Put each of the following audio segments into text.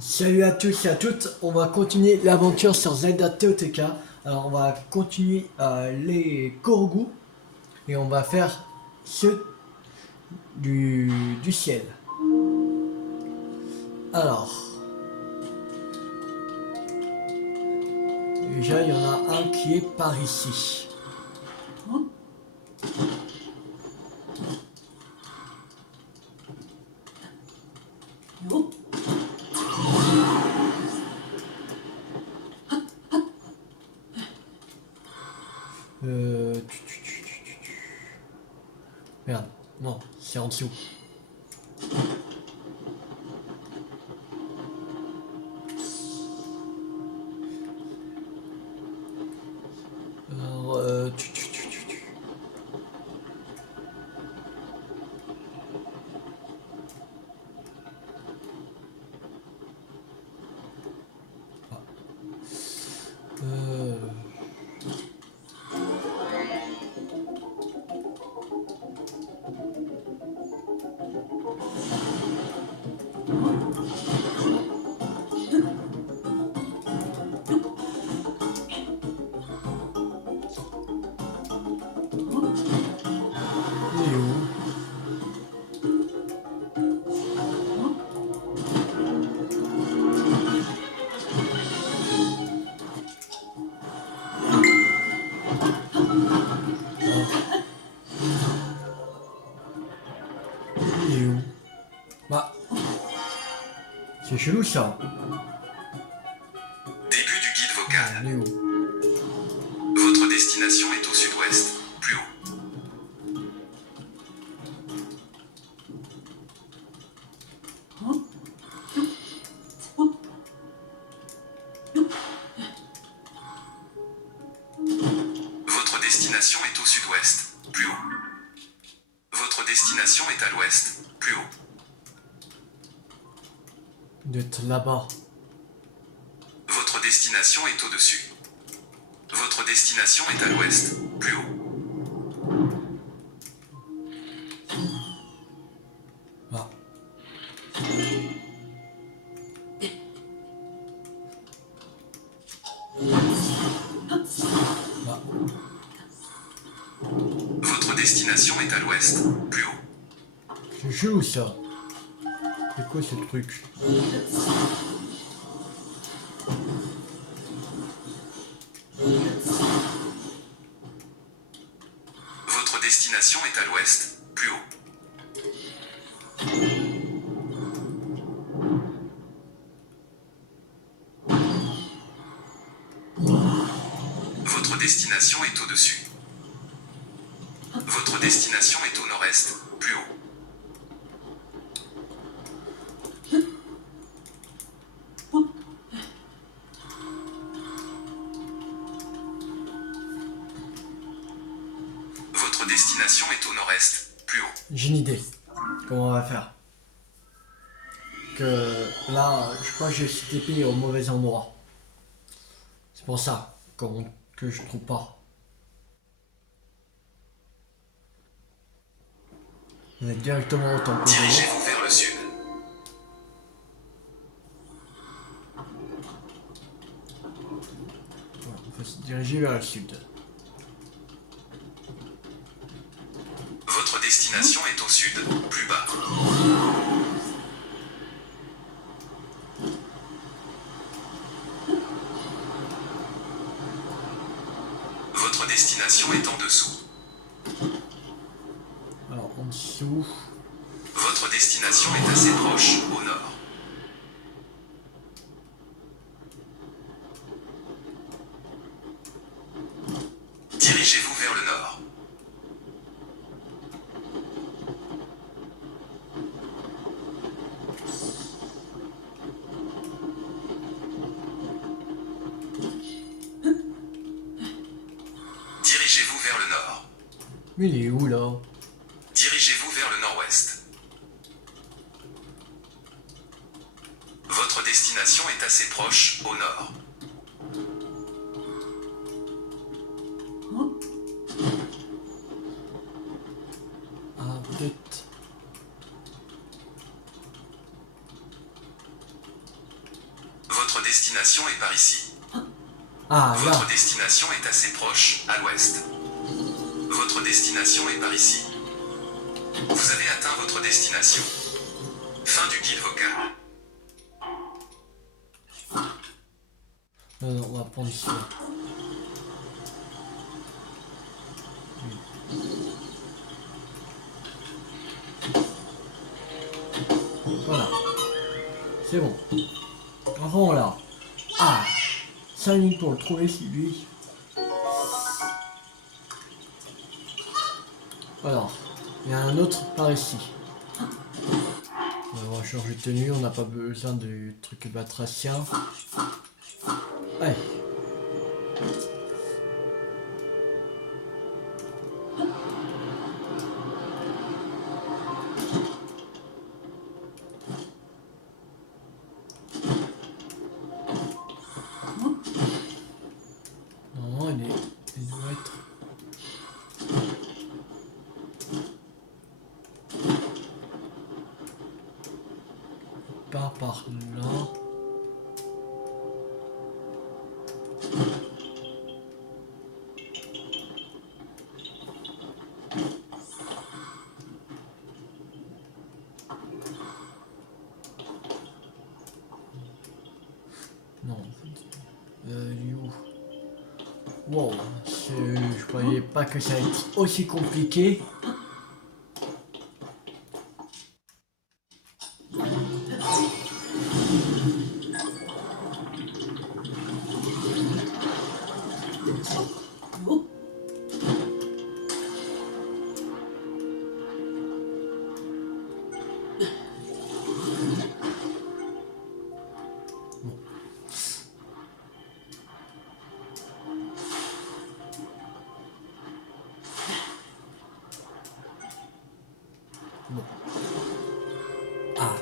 Salut à tous et à toutes, on va continuer l'aventure sur Zelda TOTK. Alors on va continuer les Korogu et on va faire ceux du ciel. Alors, déjà il y en a un qui est par ici. Merde, non, c'est en dessous. Alors, euh, il est où? Il est où? Bah, c'est chelou ça. Début du guide Il vocal. est où? Votre destination est au sud-ouest, plus haut. Votre destination est au sud-ouest, plus haut. Votre destination est à l'ouest, plus haut. D'être là-bas. Votre destination est au-dessus. Votre destination est à l'ouest, plus haut. Bah. Bah. Votre destination est à l'ouest, plus haut. C'est chelou ça. C'est quoi ce truc? Votre destination est à l'ouest, plus haut. Votre destination est au-dessus. Votre destination est au nord-est, plus haut. Votre destination est au nord-est, plus haut. J'ai une idée. Comment on va faire? Que là, je crois que j'ai cette épée au mauvais endroit. C'est pour ça que je trouve pas. On est directement au temple. Dirigez-vous vers le sud. Voilà, on faut se diriger vers le sud. Votre destination est au sud, plus bas. Votre destination est en dessous. Alors en dessous. Votre destination est assez proche, au nord. Dirigez-vous vers le nord. Dirigez-vous vers le nord. Mais il est où là? Dirigez-vous vers le nord-ouest. Votre destination est assez proche, au nord. Ah peut-être. Votre destination est par ici. Ah, là. Votre destination est assez proche, à l'ouest. Votre destination est par ici. Vous avez atteint votre destination. Fin du guide vocal. Non, on va prendre ici. Là. Voilà. C'est bon. Avant là. Ah, 5 minutes pour le trouver, c'est lui. Alors, il y a un autre par ici. On va changer de tenue, on n'a pas besoin du truc batracien. Allez. Non, il doit être... Pas par là. Non. Il est où? Wow, je croyais pas que ça allait être aussi compliqué. Bon. Ah.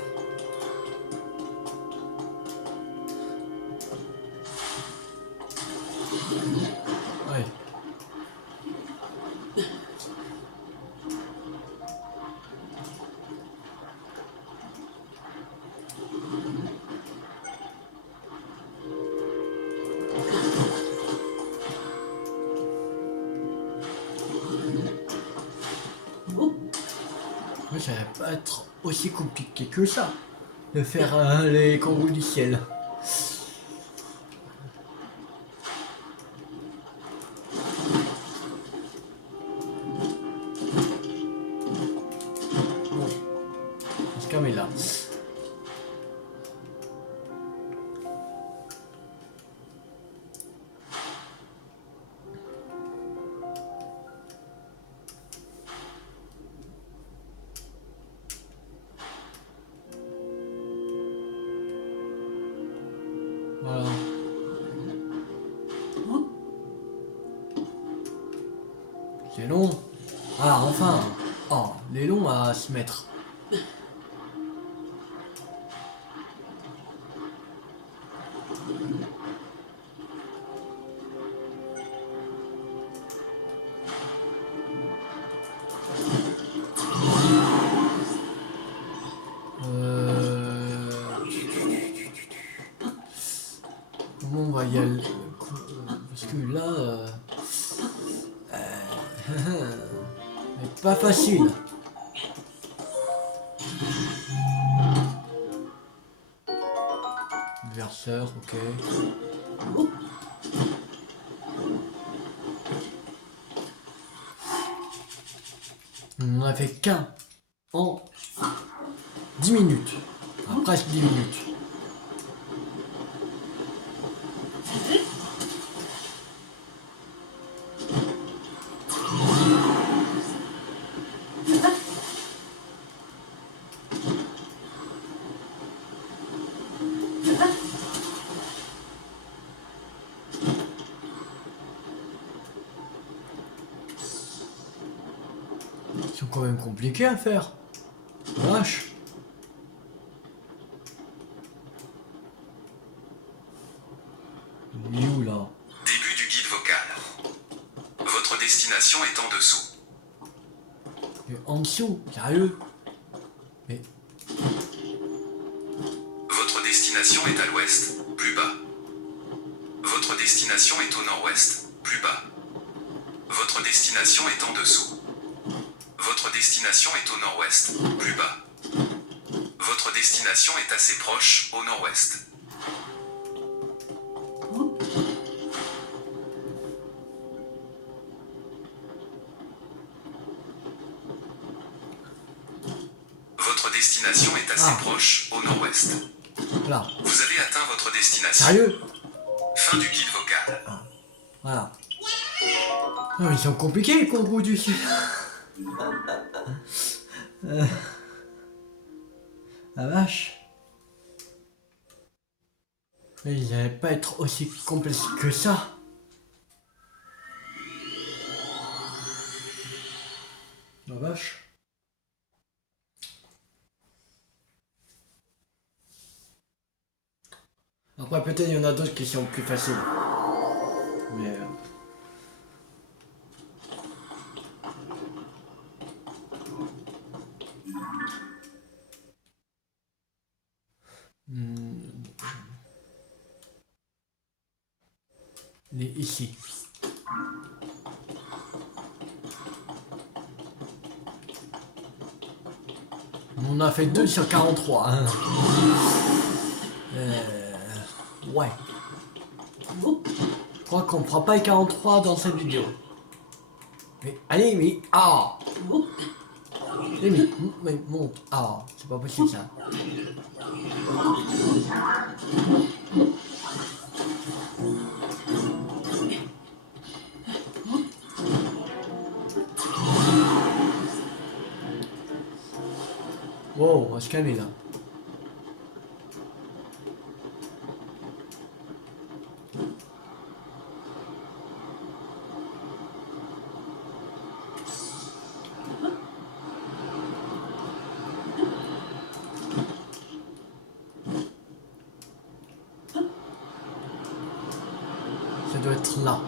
Ouais. Mais ça va pas être aussi compliqué que ça de faire les kangourous du ciel. Bon, on se calme là. Voilà. C'est long. Ah, enfin. Oh, il est long à se mettre. Comment on va y aller? Parce que là... c'est pas facile. Verseur, ok. On n'en a fait qu'un en 10 minutes. Ah, presque 10 minutes. C'est quand même compliqué à faire. Vache. Il est où là? Début du guide vocal. Votre destination est en dessous. Et en dessous, sérieux? Mais Votre destination est à l'ouest, plus bas. Votre destination est au nord-ouest, plus bas. Votre destination est en dessous. Votre destination est au nord-ouest, plus bas. Votre destination est assez proche, au nord-ouest. Votre destination est assez proche, au nord-ouest. Voilà. Vous avez atteint votre destination. Sérieux? Fin du guide vocal. Voilà. Oh, ils sont compliqués les Corgous du Sud. La vache. Mais ils n'allaient pas être aussi complexes que ça. La vache. Après peut-être il y en a d'autres qui sont plus faciles. Mais... il est ici. On a fait 2 sur 43. Hein. Ouais. Je crois qu'on fera pas les 43 dans cette vidéo. Mais allez, mais... Ah mais monte. Ah, c'est pas possible ça. Wow, on va se calmer là. Ça doit être là.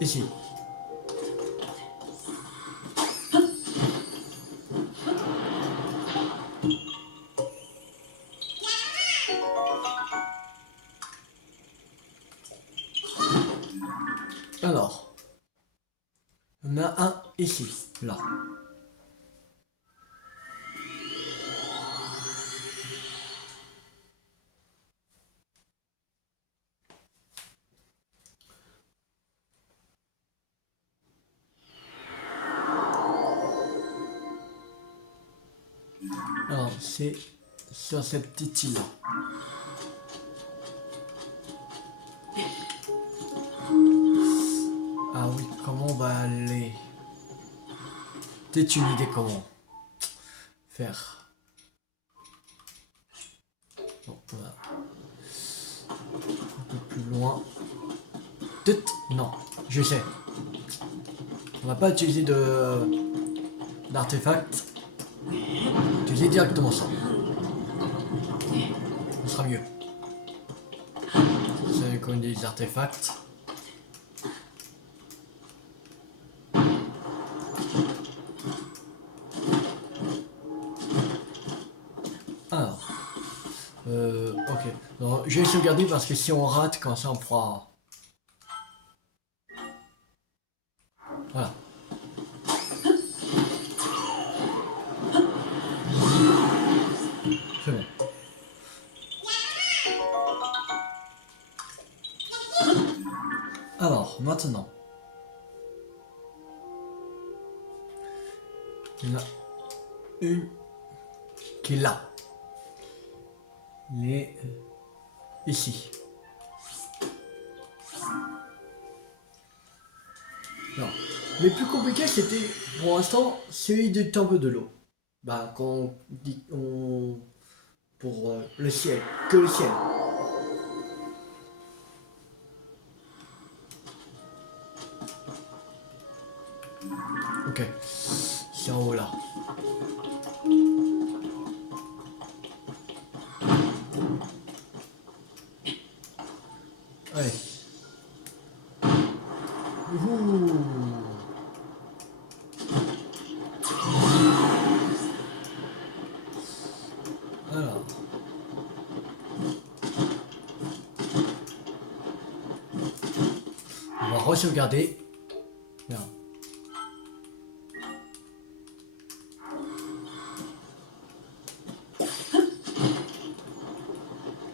Ici. Alors, on a un ici, là. Alors, c'est sur cette petite île. Ah oui, comment on va aller? Peut-être une idée comment faire. Bon, voilà. Un peu plus loin. Peut-être. Non, je sais. On va pas utiliser d'artefact. Utiliser directement ça. Ce sera mieux. C'est comme des artefacts. Alors. Ok. Donc, je vais sauvegarder parce que si on rate, comme ça on fera. Voilà. C'est bon. Alors, maintenant. Il y en a une qui est là. Il est ici. Non. Les plus compliqués c'était pour l'instant celui du temple de l'eau. Bah quand on dit pour le ciel, que le ciel. Ok. C'est en haut là. Allez. Ouh. re-sauvegarder. Merde.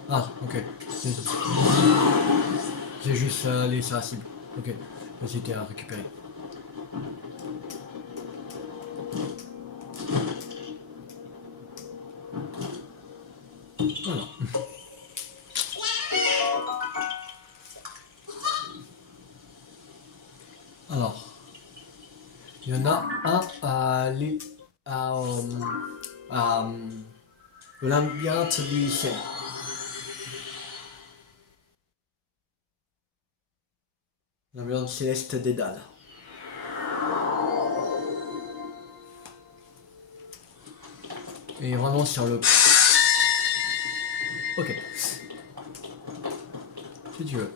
Ah, ok. J'ai juste laissé la cible. Ok. C'était à récupérer. Voilà. Alors, il y en a un à le labyrinthe du ciel. Labyrinthe céleste des dalles. Et vraiment sur le... Ok. Si tu veux.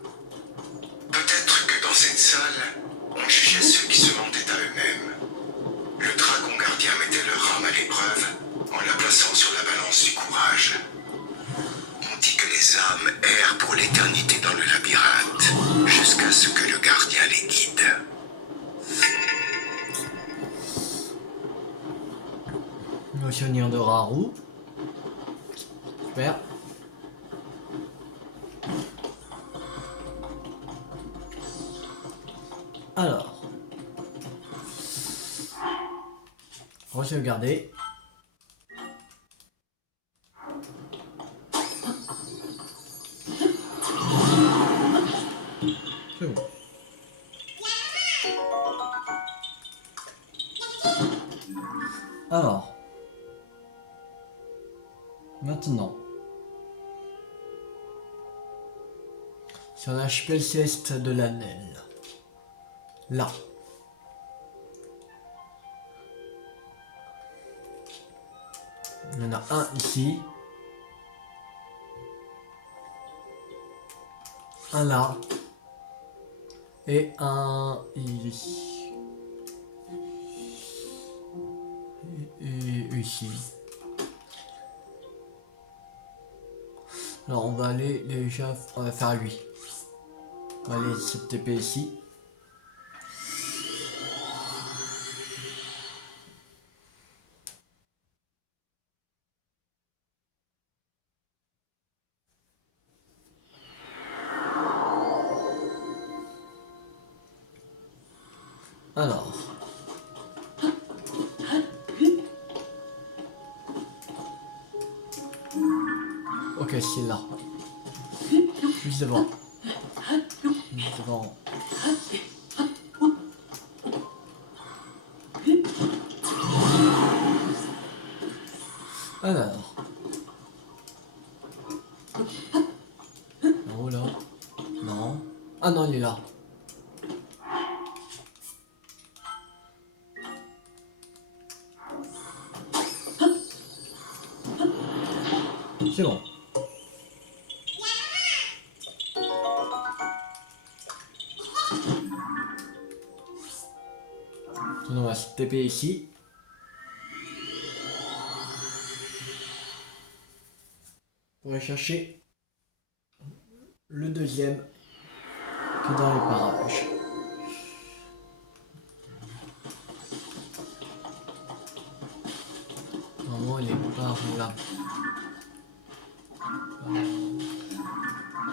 Peut-être que dans cette salle, on jugeait ceux qui se mendaient à eux-mêmes. Le dragon gardien mettait leur âme à l'épreuve en la plaçant sur la balance du courage. On dit que les âmes errent pour l'éternité dans le labyrinthe, jusqu'à ce que le gardien les guide. Le souvenir de Raoult. Super. Alors. On va sauvegarder. C'est bon. Alors. Maintenant. Sur l'archipel céleste de l'Annelle. Là. Il y en a un ici. Un là. Et un ici. Et ici. Alors on va aller déjà, on va faire lui. On va aller se TP ici. Alors. Ok, c'est là. Juste devant. Juste devant. Alors. En haut là. Non. Ah non, il est là. C'est bon. On va se TP ici. Pour aller chercher le deuxième qui est dans les parages. Normalement il est par là.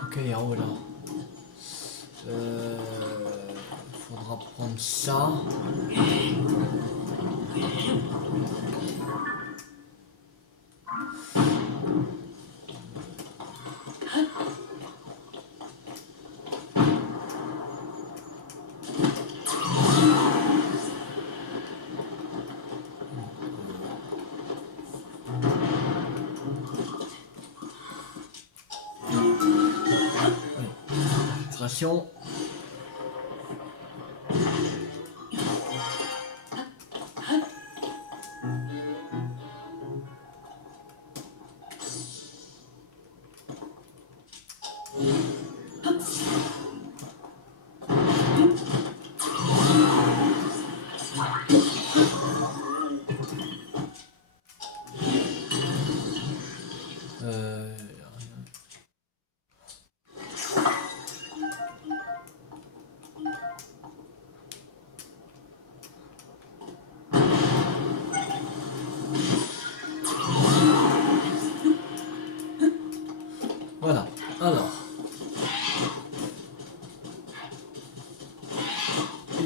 Ok, il est en haut là. Faudra prendre ça. Filtration.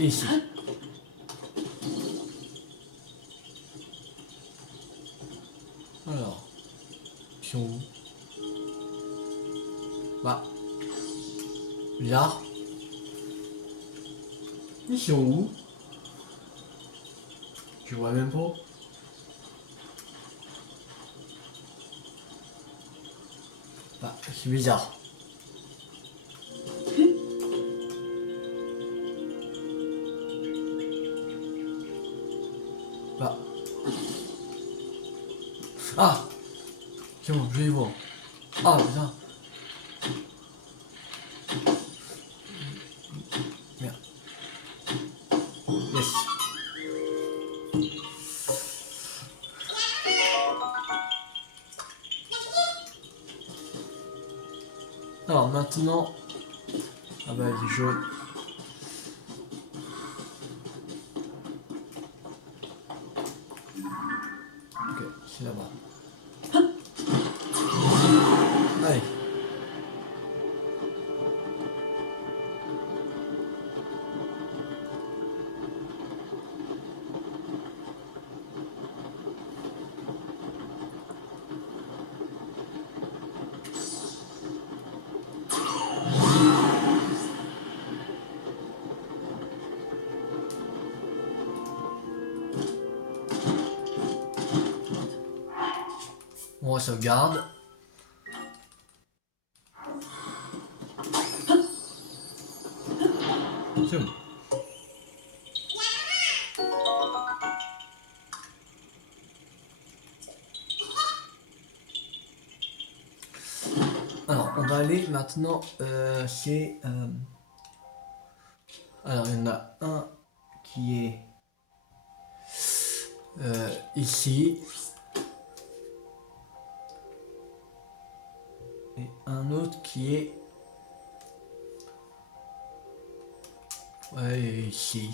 ici. Alors, ils sont où? Bah, bizarre. Ils sont où? Je vois même pas. Bah, c'est bizarre. Bah. Ah! C'est bon, je les vois. Ah, putain. Merde. Yes. Alors maintenant... Ah bah, il est jaune. Ok, c'est là-bas. Allez. On sauvegarde. C'est bon. Alors, on va aller maintenant chez... Alors, il y en a un qui est ici. Et un autre qui est... Ouais, ici.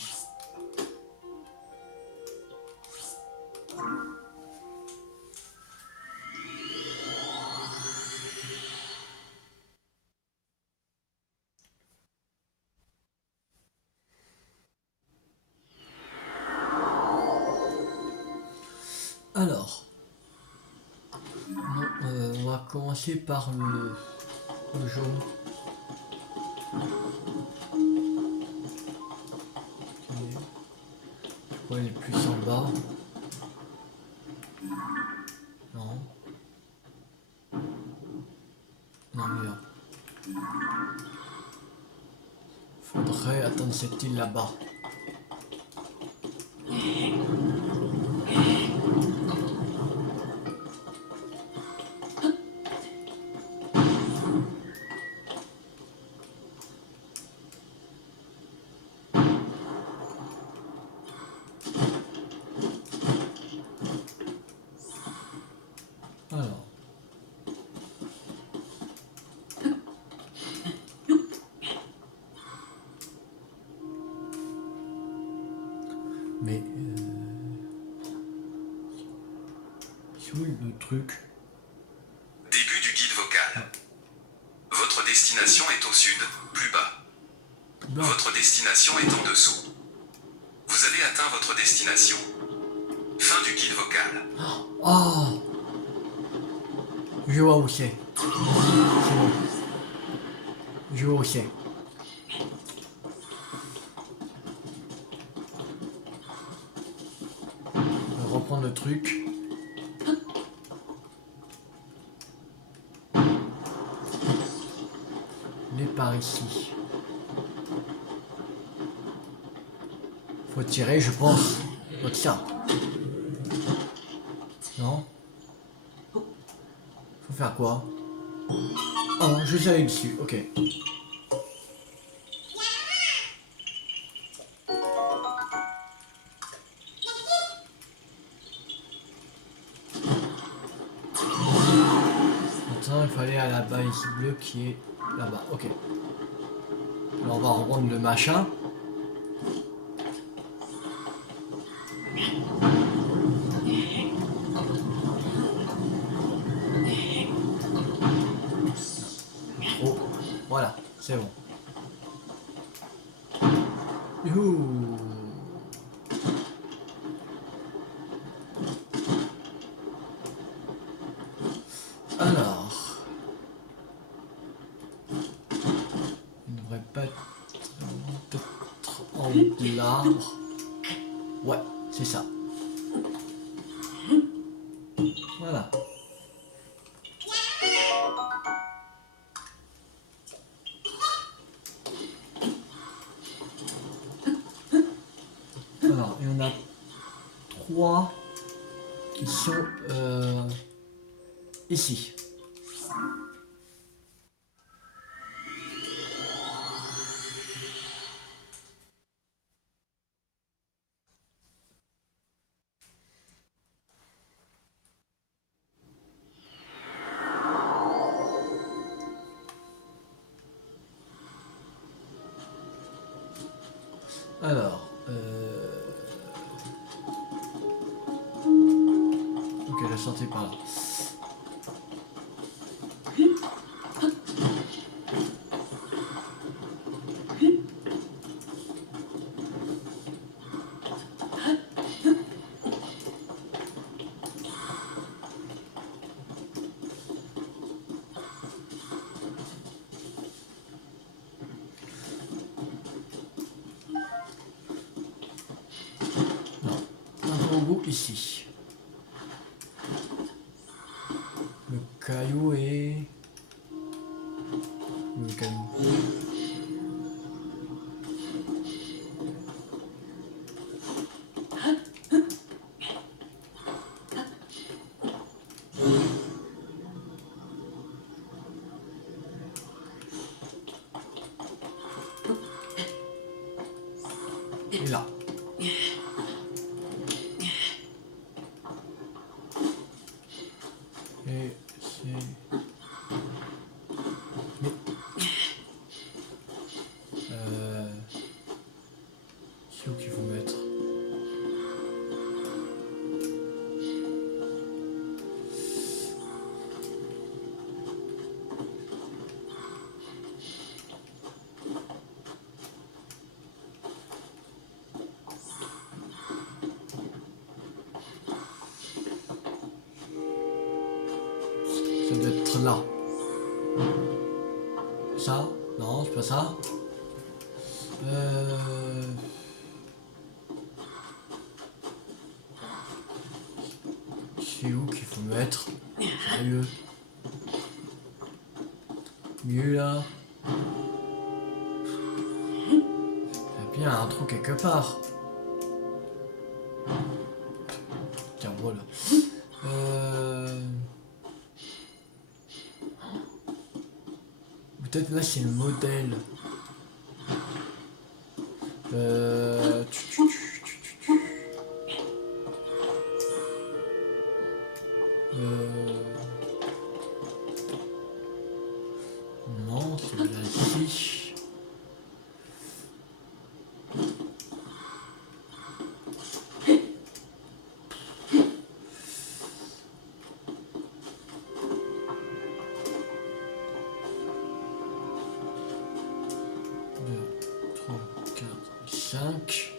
Alors, on va commencer par le jaune. Ouais, il est plus en bas. Non. Non, mais là. Faudrait attendre cette île là-bas. Alors. Mais c'est où le truc? Début du guide vocal. Votre destination est au sud, plus bas. Bas. Votre destination est en dessous. Vous avez atteint votre destination. Fin du guide vocal. Ah, je vois où c'est. C'est bon. Je vois où c'est. On va reprendre le truc. Il est par ici. Faut tirer, je pense. Faut que ça. Non. Faut faire quoi? Ah non, je suis allé dessus, ok. Maintenant, il fallait à la balise bleue qui est là-bas, ok. Alors, on va reprendre le machin. Oh, voilà, c'est bon. Youhou. arbre. Ouais, c'est ça. Voilà. Alors, il y en a 3 qui sont ici. Alors, ok, la sortie par là. Non, un bambou ici. Le caillou est... Le caillou. Et là. Et c'est... Mais... C'est où qu'il faut mettre? Ça doit être là. Ça? Non, c'est pas ça. C'est où qu'il faut mettre? Sérieux? Mieux là. Il y a bien un trou quelque part. Tiens, voilà. Peut-être là c'est le modèle. Non, c'est là-ci. Deux, 3, 4, 5.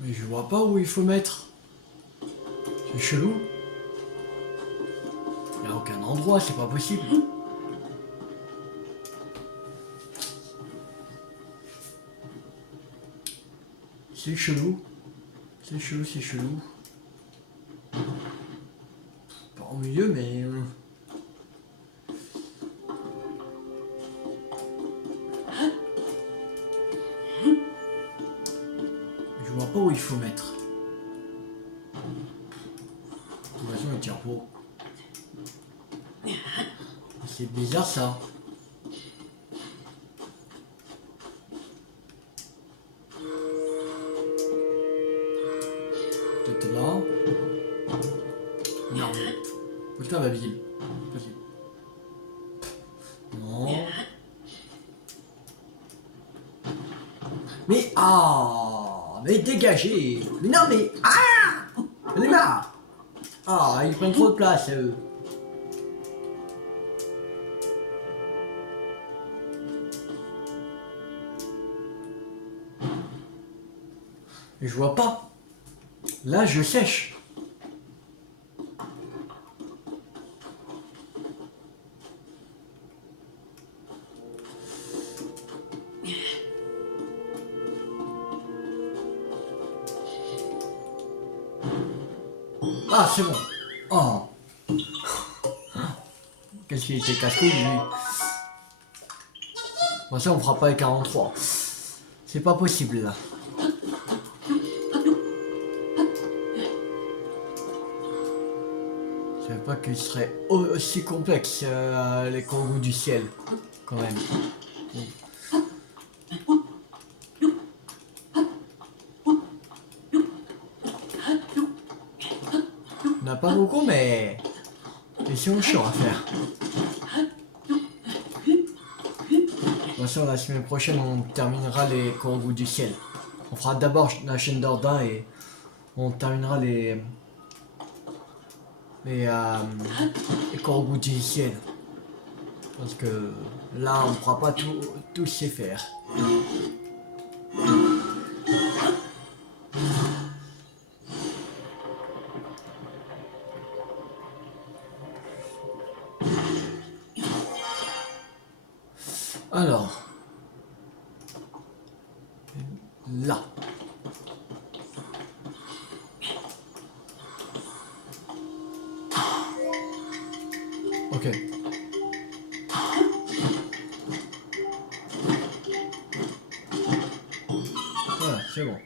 Mais je vois pas où il faut mettre. C'est chelou. Il n'y a aucun endroit, c'est pas possible. C'est chelou. C'est chelou, c'est chelou. Pas au milieu, mais... Je vois pas où il faut mettre. De toute façon, il tire pas. C'est bizarre ça. Peut-être là. Non. Putain, ma ville. Possible. Non. Mais ah, mais dégagez. Mais non, mais ah, elle est là. Ah, ils prennent trop de place, eux. Et je vois pas. Là, je sèche. Ah, c'est bon. Oh. Qu'est-ce qu'il était casse-couille, lui. Bon, ça, on fera pas les 43. C'est pas possible, là. Je savais pas qu'il serait aussi complexe, les kangourous du ciel, quand même. On n'a pas beaucoup, mais ils sont chiants à faire. De toute façon, la semaine prochaine, on terminera les kangourous du ciel. On fera d'abord la chaîne d'Orda et on terminera les kangourous du ciel. Parce que là, on ne pourra pas tous les faire. Alors, là. Ok. Voilà, c'est bon.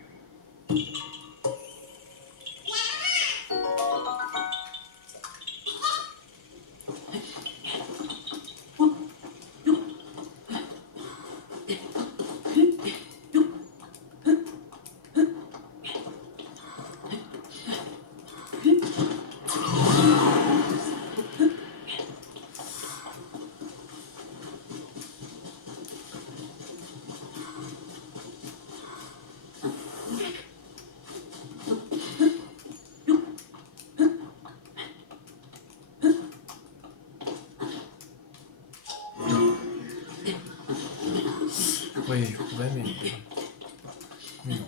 Oui, je pouvais, mais non.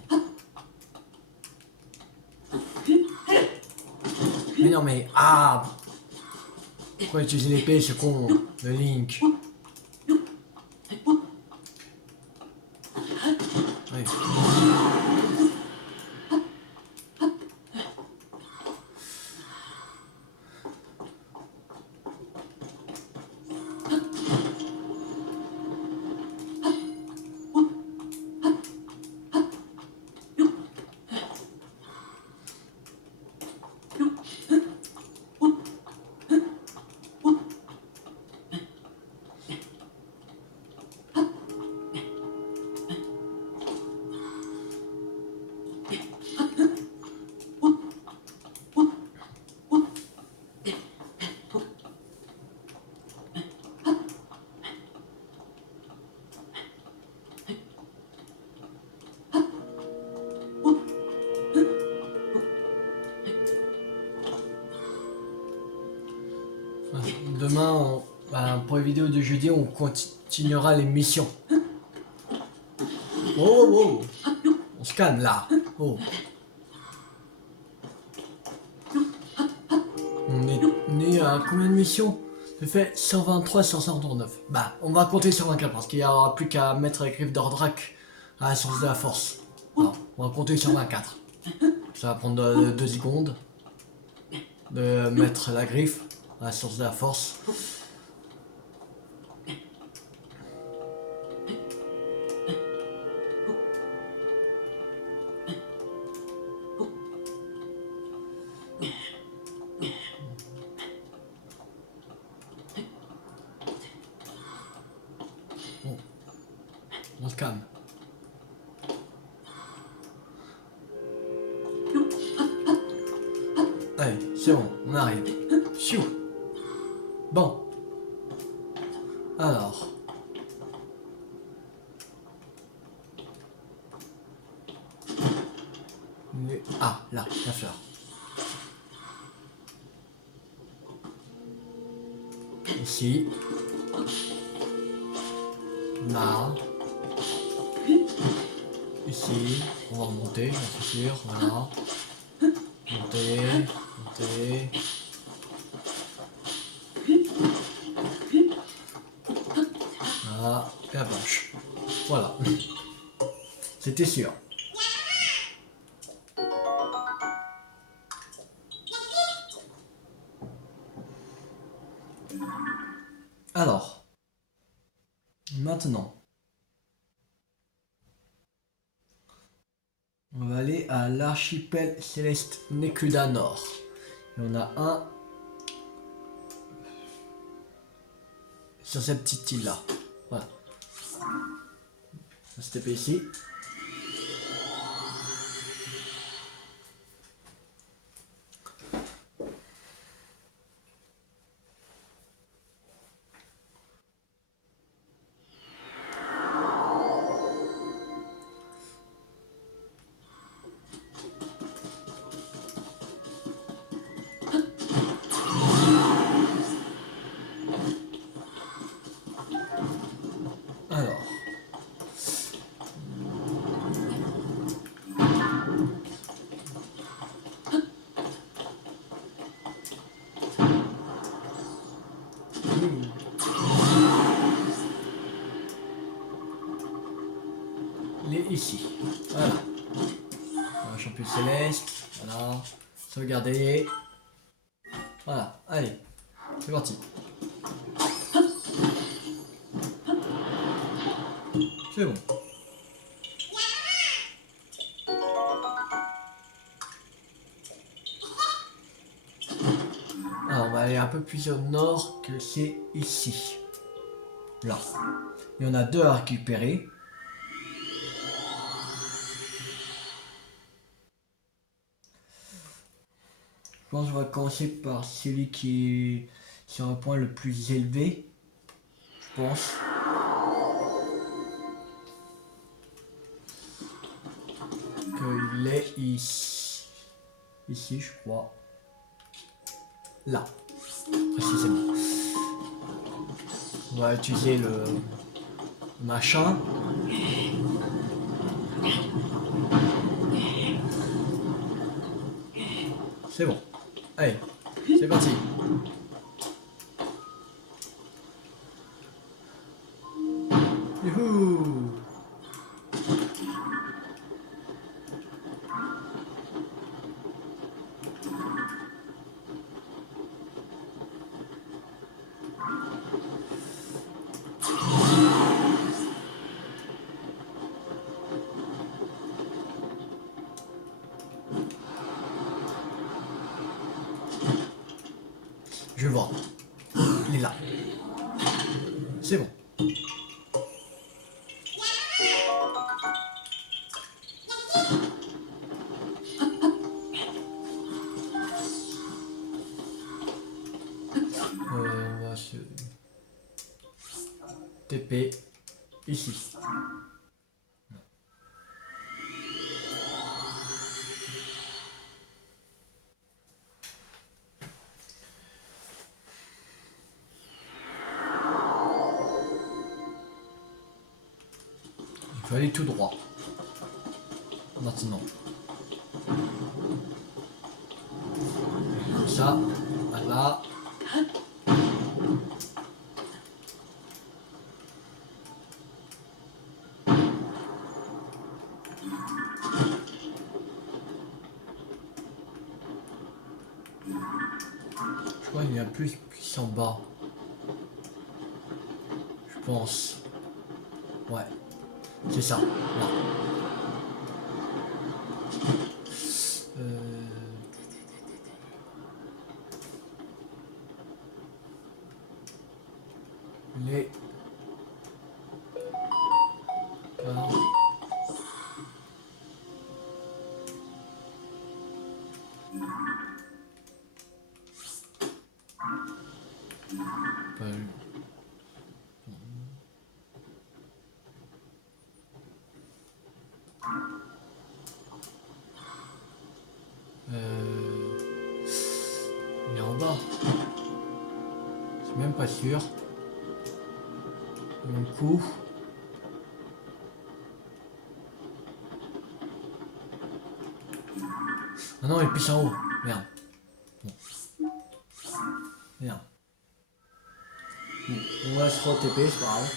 Mais non, mais... Ah! Pourquoi utiliser l'épée, ce con de Link? Oui. Demain, pour les vidéos de jeudi, on continuera les missions. Oh, oh, oh. On se calme là. Oh. On est à combien de missions? J'ai fait 123, 159. Bah, on va compter 124 parce qu'il n'y aura plus qu'à mettre les griffes d'Ordrak à la source de la force. Alors, on va compter 124. Ça va prendre 2 secondes de mettre la griffe à la source de la force. Bon, on se calme. Allez, c'est bon, on arrive. Chou. Bon. Alors. Ah, là, la fleur. Ici. Là. Ici. On va remonter, c'est sûr. Voilà. Monter. Monter. Voilà. Et la planche. Voilà. C'était sûr. Maintenant, on va aller à l'archipel céleste Nekuda Nord. Et on a un sur cette petite île là. Voilà. On va se taper ici. Alors. Il est ici. Voilà. Un champion céleste. Voilà. Sauvegarder. Voilà. Allez. C'est parti. C'est bon. Alors on va aller un peu plus au nord que c'est ici. Là. Il y en a deux à récupérer. Je pense qu'on va commencer par celui qui est sur un point le plus élevé. Je pense. Qu'il est ici. Ici, je crois. Là. Précisément. On va utiliser le machin. C'est bon. Allez, c'est parti. Youhou! Je vois. Il est là. C'est bon. On va se TP ici. Il faut aller tout droit. Maintenant. Comme ça. Voilà. Je crois qu'il y a plus en bas. Je pense. Ouais. C'est ça. Là. Les... Ah. Pas eu. Il est en bas. Je suis même pas sûr. Mon coup. Ah non, il pisse en haut. Merde. Bon. Merde. Bon, on va se re-TP, c'est pas grave.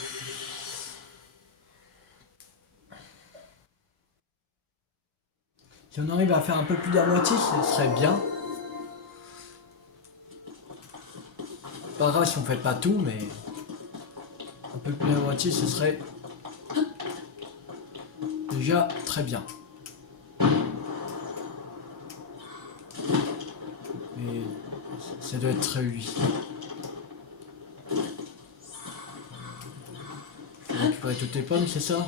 Si on arrive à faire un peu plus de la moitié, ce serait bien. Pas grave si on fait pas tout, mais un peu plus à moitié, ce serait déjà très bien. Et ça doit être lui. Faut récupérer toutes les pommes, c'est ça?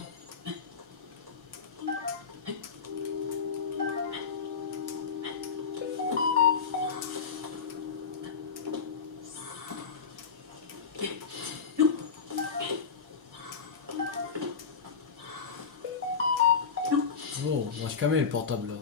Oh, on va se calmer le portable là.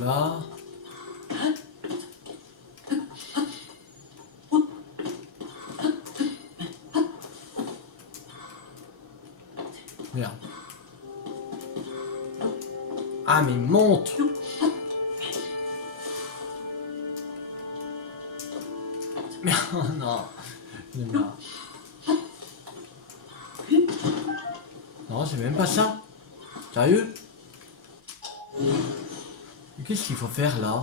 Là. Merde. Ah mais monte! Merde, non. Non, non c'est même pas ça. Sérieux? Mais qu'est-ce qu'il faut faire là?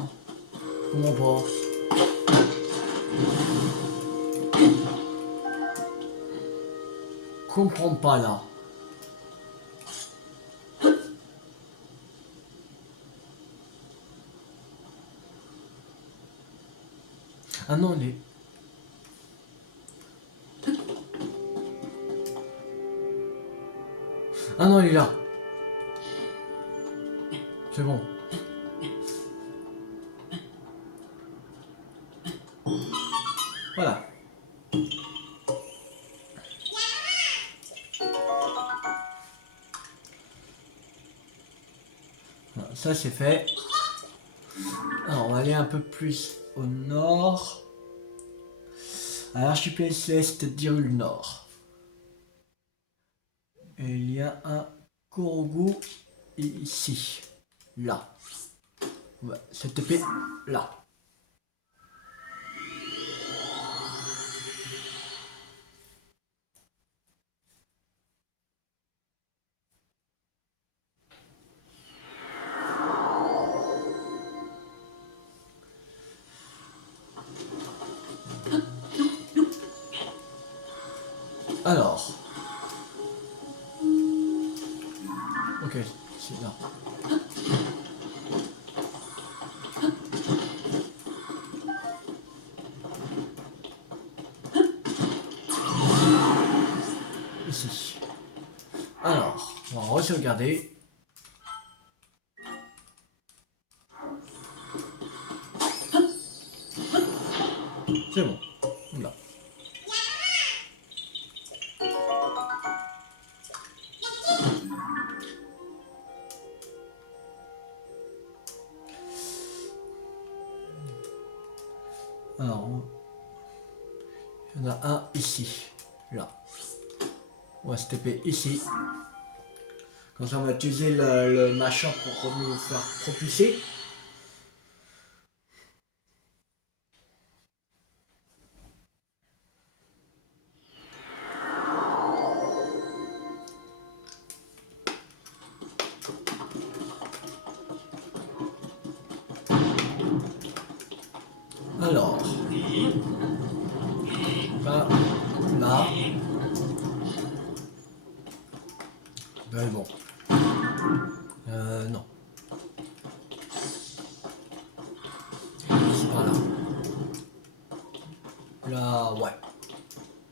Comment pas? Comprends pas là. Ah non, les... Ah non, il est là. C'est bon. Voilà. Voilà, ça c'est fait. Alors on va aller un peu plus au nord. À l'archipel céleste d'Hyrule Nord. Et il y a un Korogu ici. Là. Ouais, cette épée là. Alors. Ok, c'est là. Ici. Alors, on va re-sauvegarder. C'est bon. Là. Alors, il y en a un ici. Là. On va se taper ici. Comme ça, on va utiliser le machin pour nous faire propulser. Alors, là, là, ben bon, non, c'est par là, là, ouais,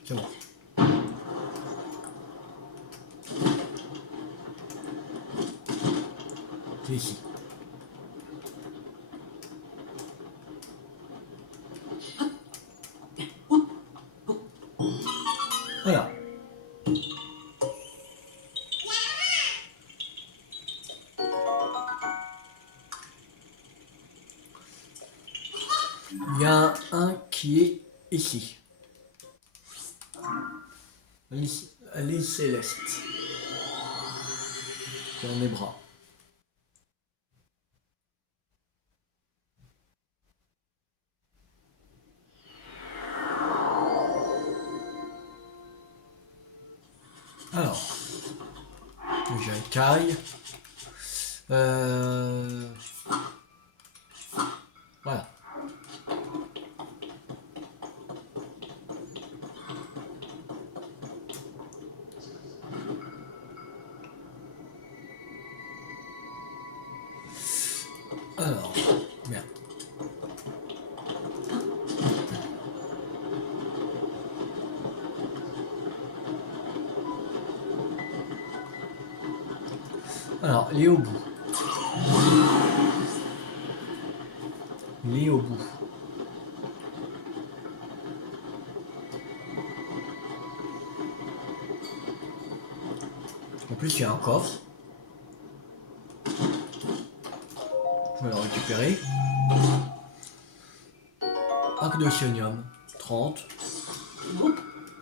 c'est bon, c'est ici. Voilà. Il y a un qui est ici. Alice Céleste. dans mes bras. Alors, j'écaille. Voilà. Alors, bien. Alors, il est au bout. Il est au bout. En plus, il y a un coffre. Je vais le récupérer. Arc de sionium. 30.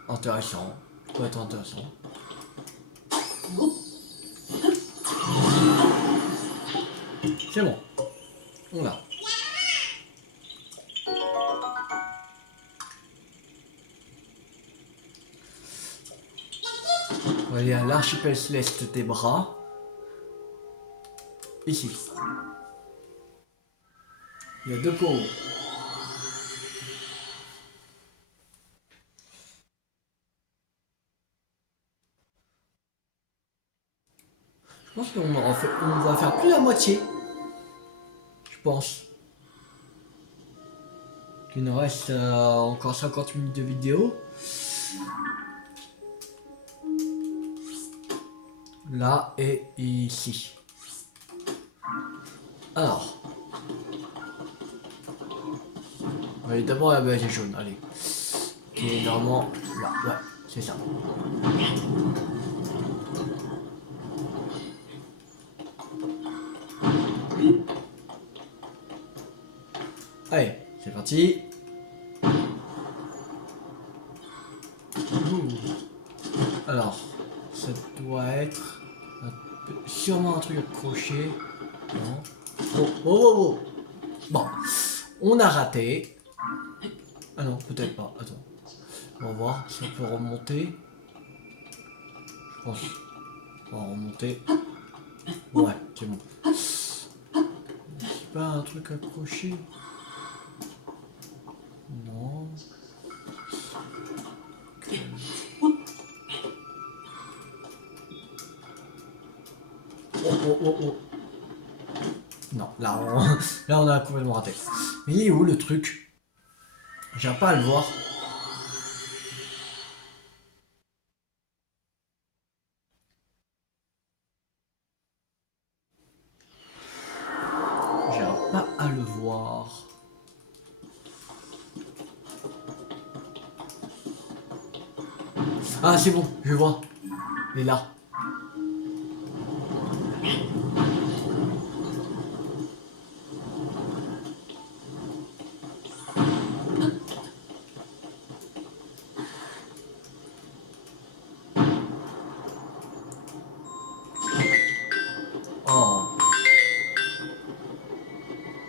Intéressant. Ça peut être intéressant. C'est bon. On l'a. On va aller à l'archipel céleste des bras. Ici. Il y a 2 coraux. Je pense qu'on on va faire plus la moitié. Je pense. Il nous reste encore 50 minutes de vidéo. Là et ici. Alors. On va aller d'abord à la base jaune, allez. Qui est normalement là, ouais, c'est ça. Allez, c'est parti. Alors, ça doit être sûrement un truc accroché. Non. Oh, oh, oh, oh. Bon, on a raté. Ah non, peut-être pas. Attends. On va voir si on peut remonter. Je pense. On va remonter. Ouais, c'est bon. C'est pas un truc accroché. Non. Oh, oh, oh, oh. Non, là on a complètement raté. Mais il est où le truc? J'arrive pas à le voir. J'arrive pas à le voir. Ah c'est bon, je vois. Il est là. Oh.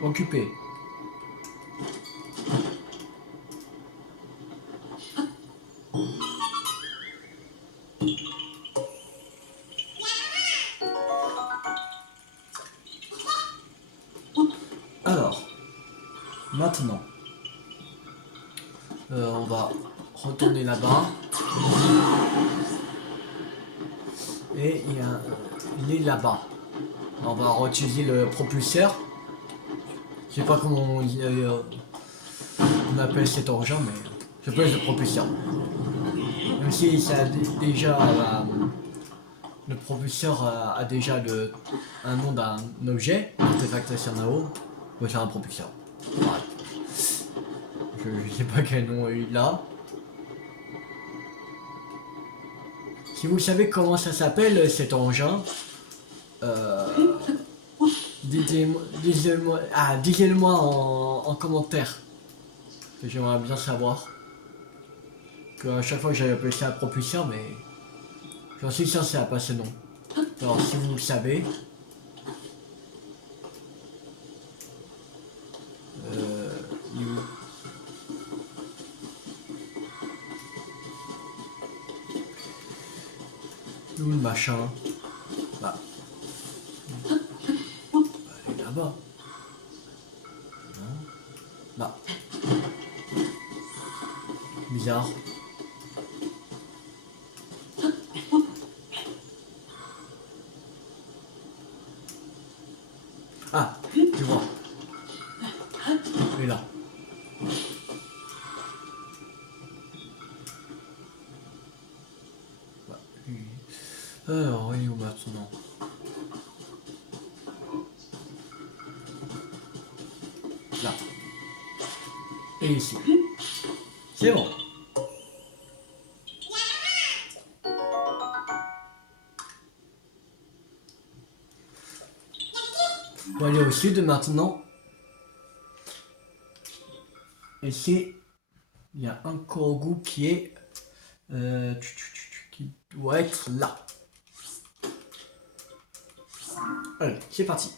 Occupé. Alors, maintenant, on va retourner là-bas. Et il est là-bas. On va réutiliser le propulseur. Je sais pas comment on appelle cet engin, mais je peux le propulseur. Même si ça a déjà le propulseur a déjà un nom d'un objet, artefact Cernao, ou c'est un propulseur. Voilà. Je sais pas quel nom il a. Si vous savez comment ça s'appelle cet engin, dites-le moi en commentaire. Que j'aimerais bien savoir. Que à chaque fois que j'avais appelé ça un propulseur, mais j'en suis sûr que ça n'a pas ce nom. Alors si vous le savez, il est où? Où le machin? Bah, il est là-bas. Non. Bah, bizarre. Ah, tu vois. Il est là. Bah, lui. Alors, il est où maintenant? Là. Et ici. C'est bon. On va aller au sud maintenant. Ici, il y a un Korogu qui est... qui doit être là. Allez, c'est parti.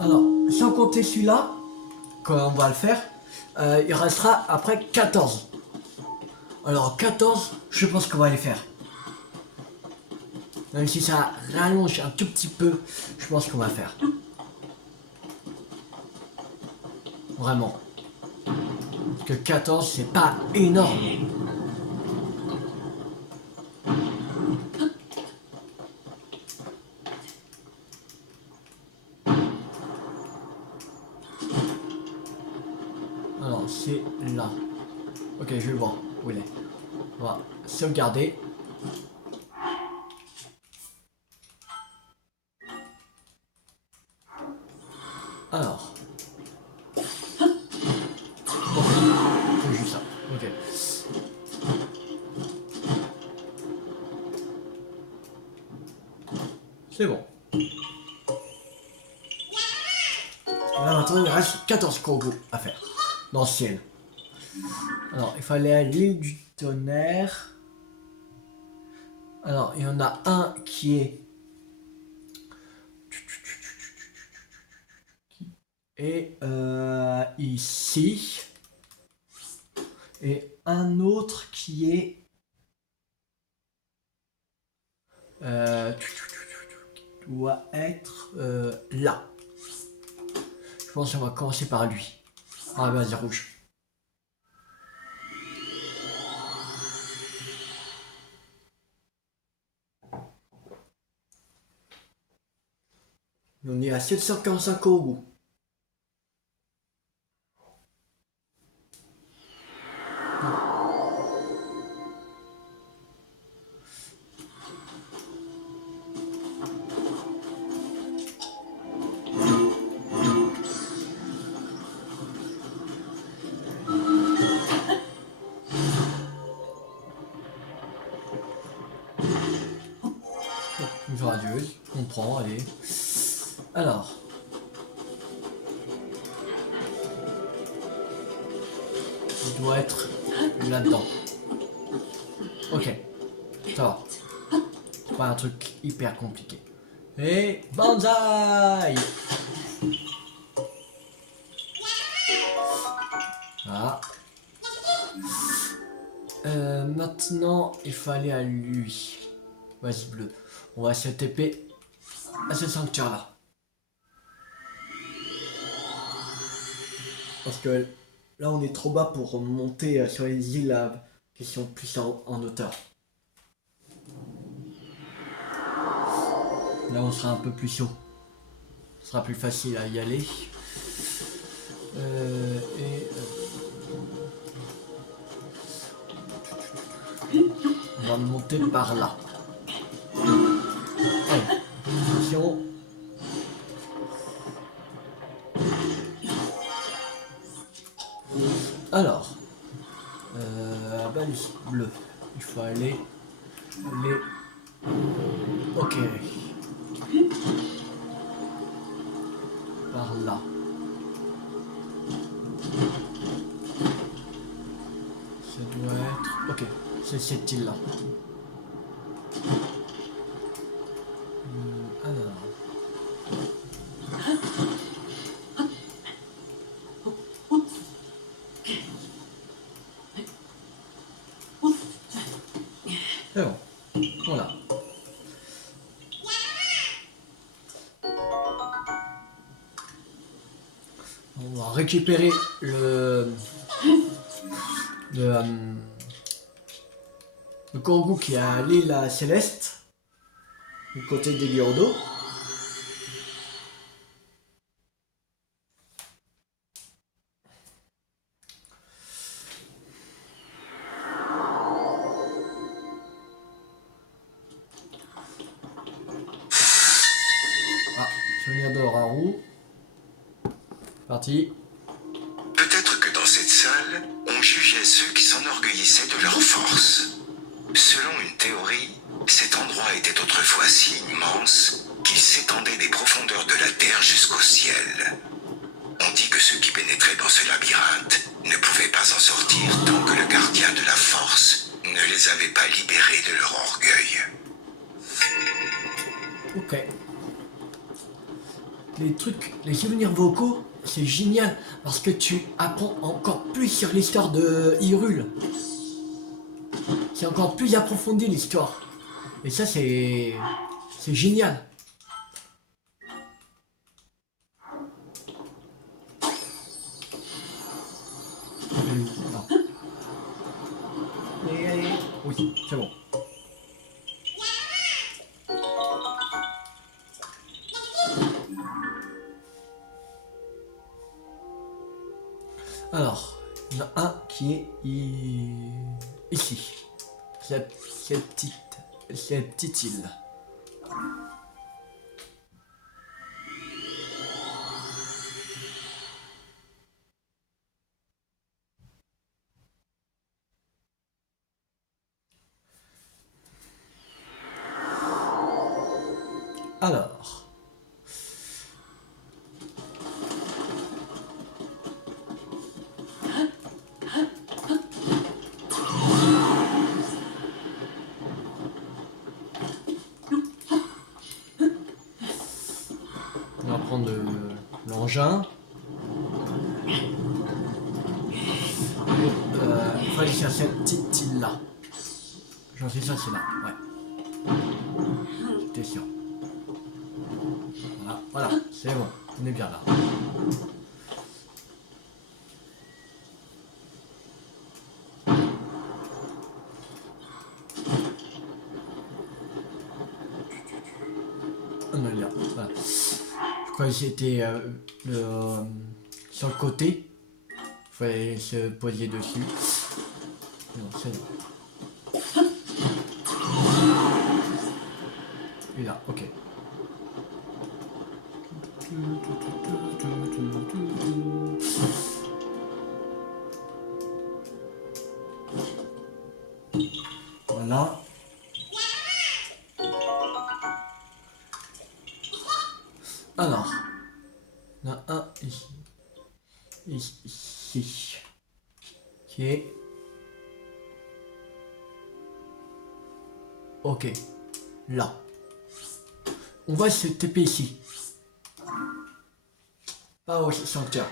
Alors, sans compter celui-là, quand on va le faire, il restera après 14. Alors 14, je pense qu'on va les faire. Même si ça rallonge un tout petit peu, je pense qu'on va faire. Vraiment. Parce que 14, c'est pas énorme. Alors, c'est là. Ok, je vais voir où il est. On va sauvegarder. Alors. Bon, c'est juste ça. Ok. C'est bon. Là maintenant, il reste 14 Korogu à faire. Dans le ciel. Alors, il fallait aller à l'île du tonnerre. Alors, il y en a un qui est... Et ici. Et un autre qui est... qui doit être là. Je pense qu'on va commencer par lui. Ah, vas-y, rouge. On est à 745 Korogu. Une radieuse, on prend, allez. Alors. Il doit être là-dedans. Ok, ça va. C'est pas un truc hyper compliqué. Et banzai! Voilà. Maintenant, il fallait à lui. Vas-y, bleu. On va se TP à ce sanctuaire-là. Parce que là, on est trop bas pour monter sur les îles qui sont plus en hauteur. Là, on sera un peu plus chaud. Ce sera plus facile à y aller. On va monter par là. Allez, attention. Alors, balise bleue. Il faut aller. Ok. Par là. Ça doit être. Ok, c'est cette île-là. Alors. C'est bon. Voilà. On va récupérer le Kangoo qui est à l'île Céleste, du côté des Gyrodo. Ah, souvenir de Raoult. Parti. Peut-être que dans cette salle, on jugeait ceux qui s'enorgueillissaient de leur force. Selon une théorie, cet endroit était autrefois si immense qu'il s'étendait des profondeurs de la terre jusqu'au ciel. On dit que ceux qui pénétraient dans ce labyrinthe ne pouvaient pas en sortir tant que le gardien de la force ne les avait pas libérés de leur orgueil. Ok. Les souvenirs vocaux, c'est génial parce que tu apprends encore plus sur l'histoire de Hyrule. C'est encore plus approfondi l'histoire. Et ça, c'est génial. Non. Allez. Oui, c'est bon. Alors, il y en a un qui est ici. Cette petite île. Alors. On va prendre l'engin. Il faut aller sur cette petite île là. J'en suis sûr, c'est là. Ouais. J'étais sûr. Voilà, c'est bon. On est bien là. On est bien. Voilà. Je crois que c'était sur le côté. Il fallait se poser dessus. Non, c'est là. Et là, ok. Voilà. Alors, il y en a un ici. Ici. Qui est... Ok. Là. On va se taper ici. Pas au sanctuaire.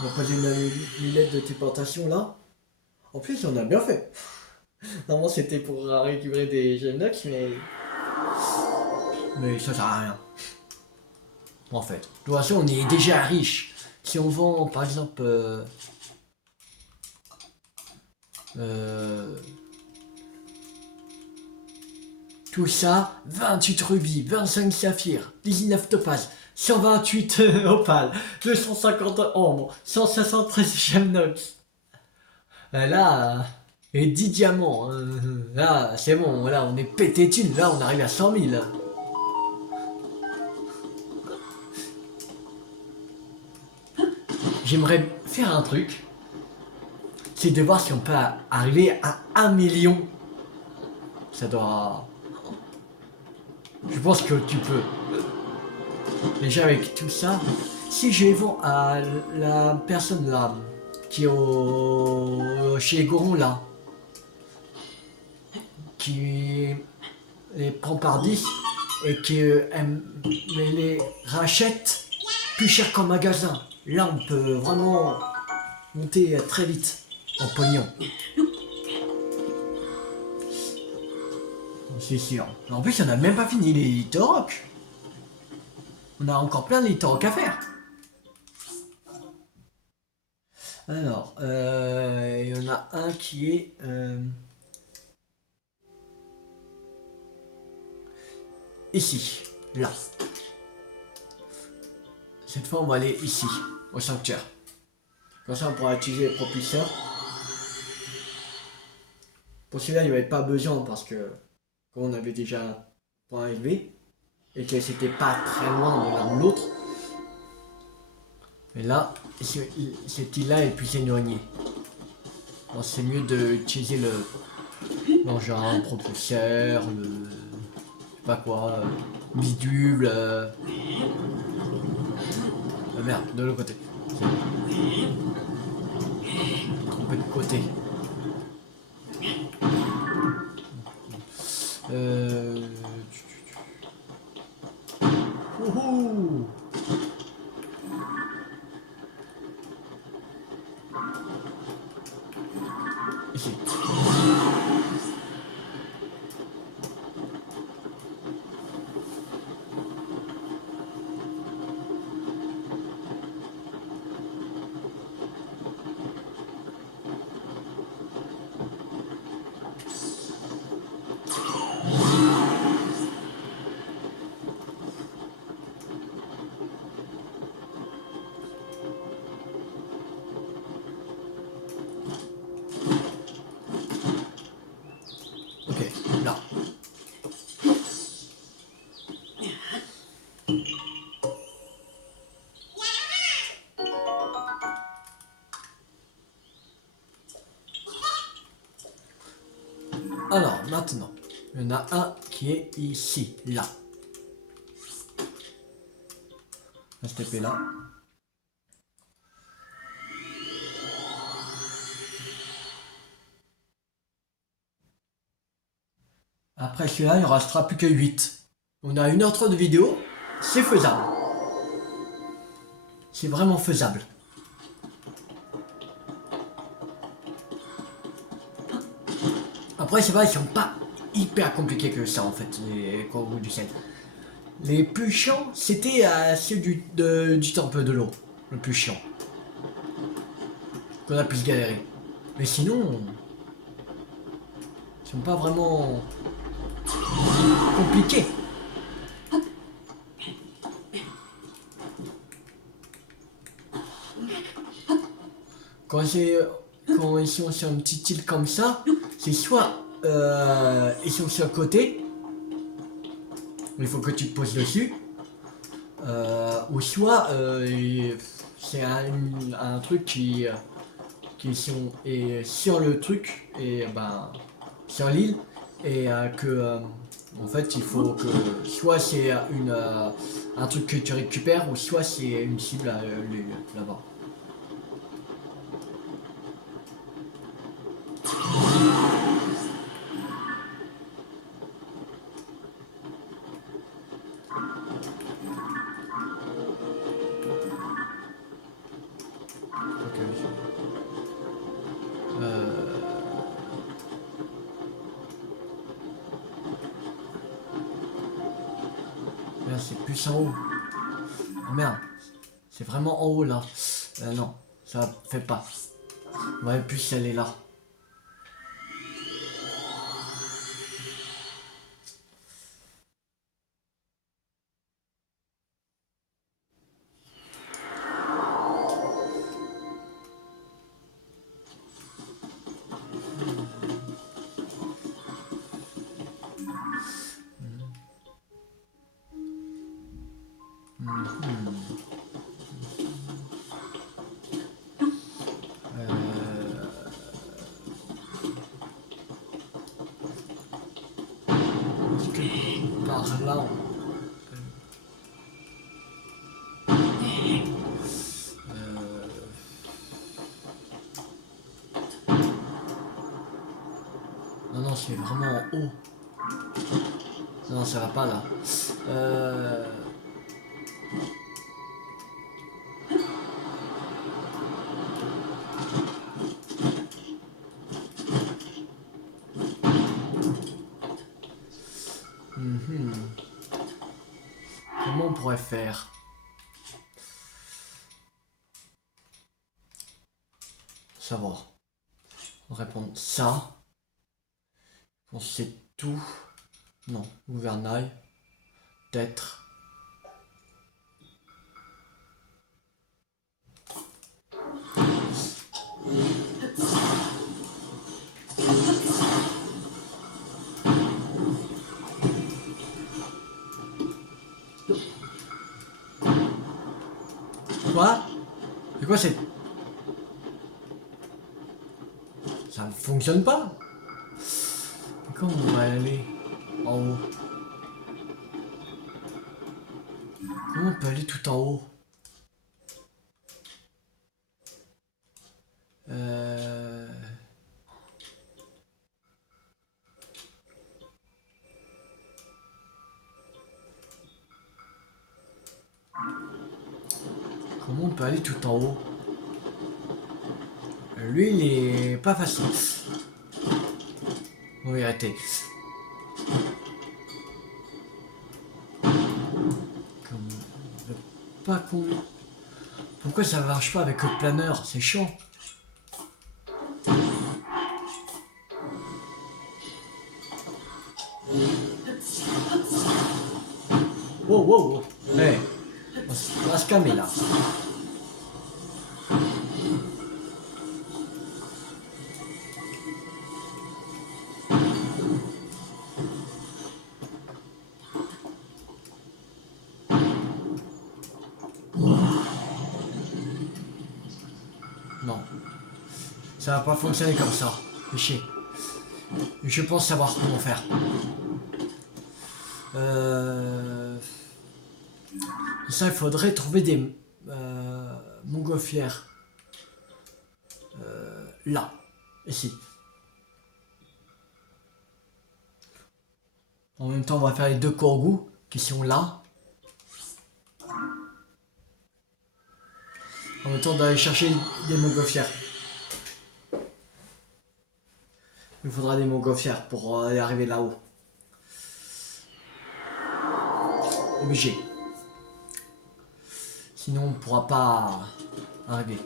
On va poser une lettre de téléportation là. En plus, on a bien fait. Normalement, c'était pour récupérer des Gemnox, mais ça sert à rien. En fait. De toute façon, on est déjà riche. Si on vend, par exemple... tout ça, 28 rubis, 25 saphirs, 19 topazes, 128 opales, 250 ambre, 173 gemnox. Là, et 10 diamants. Là, c'est bon, là, on est pété thunes. Là, on arrive à 100 000. J'aimerais faire un truc. c'est de voir si on peut arriver à 1 million. Ça doit... Je pense que tu peux. Déjà avec tout ça, si je vends à la personne là, qui est chez Goron là, qui les prend par 10 et qui les rachète plus cher qu'en magasin. Là, on peut vraiment monter très vite en pognon. C'est sûr. En plus, on n'a même pas fini les Litorocs. On a encore plein de Litorocs à faire. Alors, il y en a un qui est... ici, là. Cette fois, on va aller ici, au sanctuaire. Comme ça, on pourra utiliser les propulseurs. Pour celui-là, il n'y avait pas besoin parce que, comme on avait déjà un point élevé, et que c'était pas très loin de l'un de l'autre. Mais là, cette île-là est plus éloignée. Alors, c'est mieux d'utiliser l'engin propulseur, je sais pas quoi, bidule. Merde, de l'autre côté. Trompé de côté. Wouhou! Ici. Ok, là. Alors, maintenant, il y en a un qui est ici, là. On va se taper là. Après celui-là, il ne restera plus que 8. On a 1h03 de vidéo, c'est faisable. C'est vraiment faisable. Après, c'est vrai, ils sont pas hyper compliqués que ça en fait, les coraux du ciel. Les plus chiants, c'était ceux du temple de l'eau. Le plus chiant. Qu'on a pu se galérer. Mais sinon, ils sont pas vraiment compliqués. Quand ils sont sur une petite île comme ça, c'est soit ils sont sur le côté, il faut que tu te poses dessus, ou soit c'est un truc qui sont sur le truc et sur l'île et que en fait il faut que soit c'est un truc que tu récupères ou soit c'est une cible là-bas. Là c'est plus en haut. Oh merde, c'est vraiment en haut là. Non, ça fait pas. Ouais, plus elle est là. là, on... Non, non, c'est vraiment en haut. Non, ça va pas là. Comment on pourrait faire? Savoir. Répondre ça. Bon, c'est tout. Non, gouvernail. Peut-être. Quoi? C'est quoi c'est... Ça ne fonctionne pas. Comment on va aller en haut? Comment on peut aller tout en haut? Comment on peut aller tout en haut? Lui, il est pas facile. Oui, arrêtez. Pas con. Pourquoi ça marche pas avec le planeur? C'est chiant. Wow, wow, wow. Hey, on va se calmer là. Non. Ça va pas fonctionner comme ça. Fais chier. Je pense savoir comment faire. Ça, il faudrait trouver des montgolfières. Là. Ici. En même temps, on va faire les deux corgous qui sont là. En même temps, d'aller chercher des montgolfières. Il faudra des montgolfières pour aller arriver là-haut. Obligé. Sinon, on ne pourra pas arriver.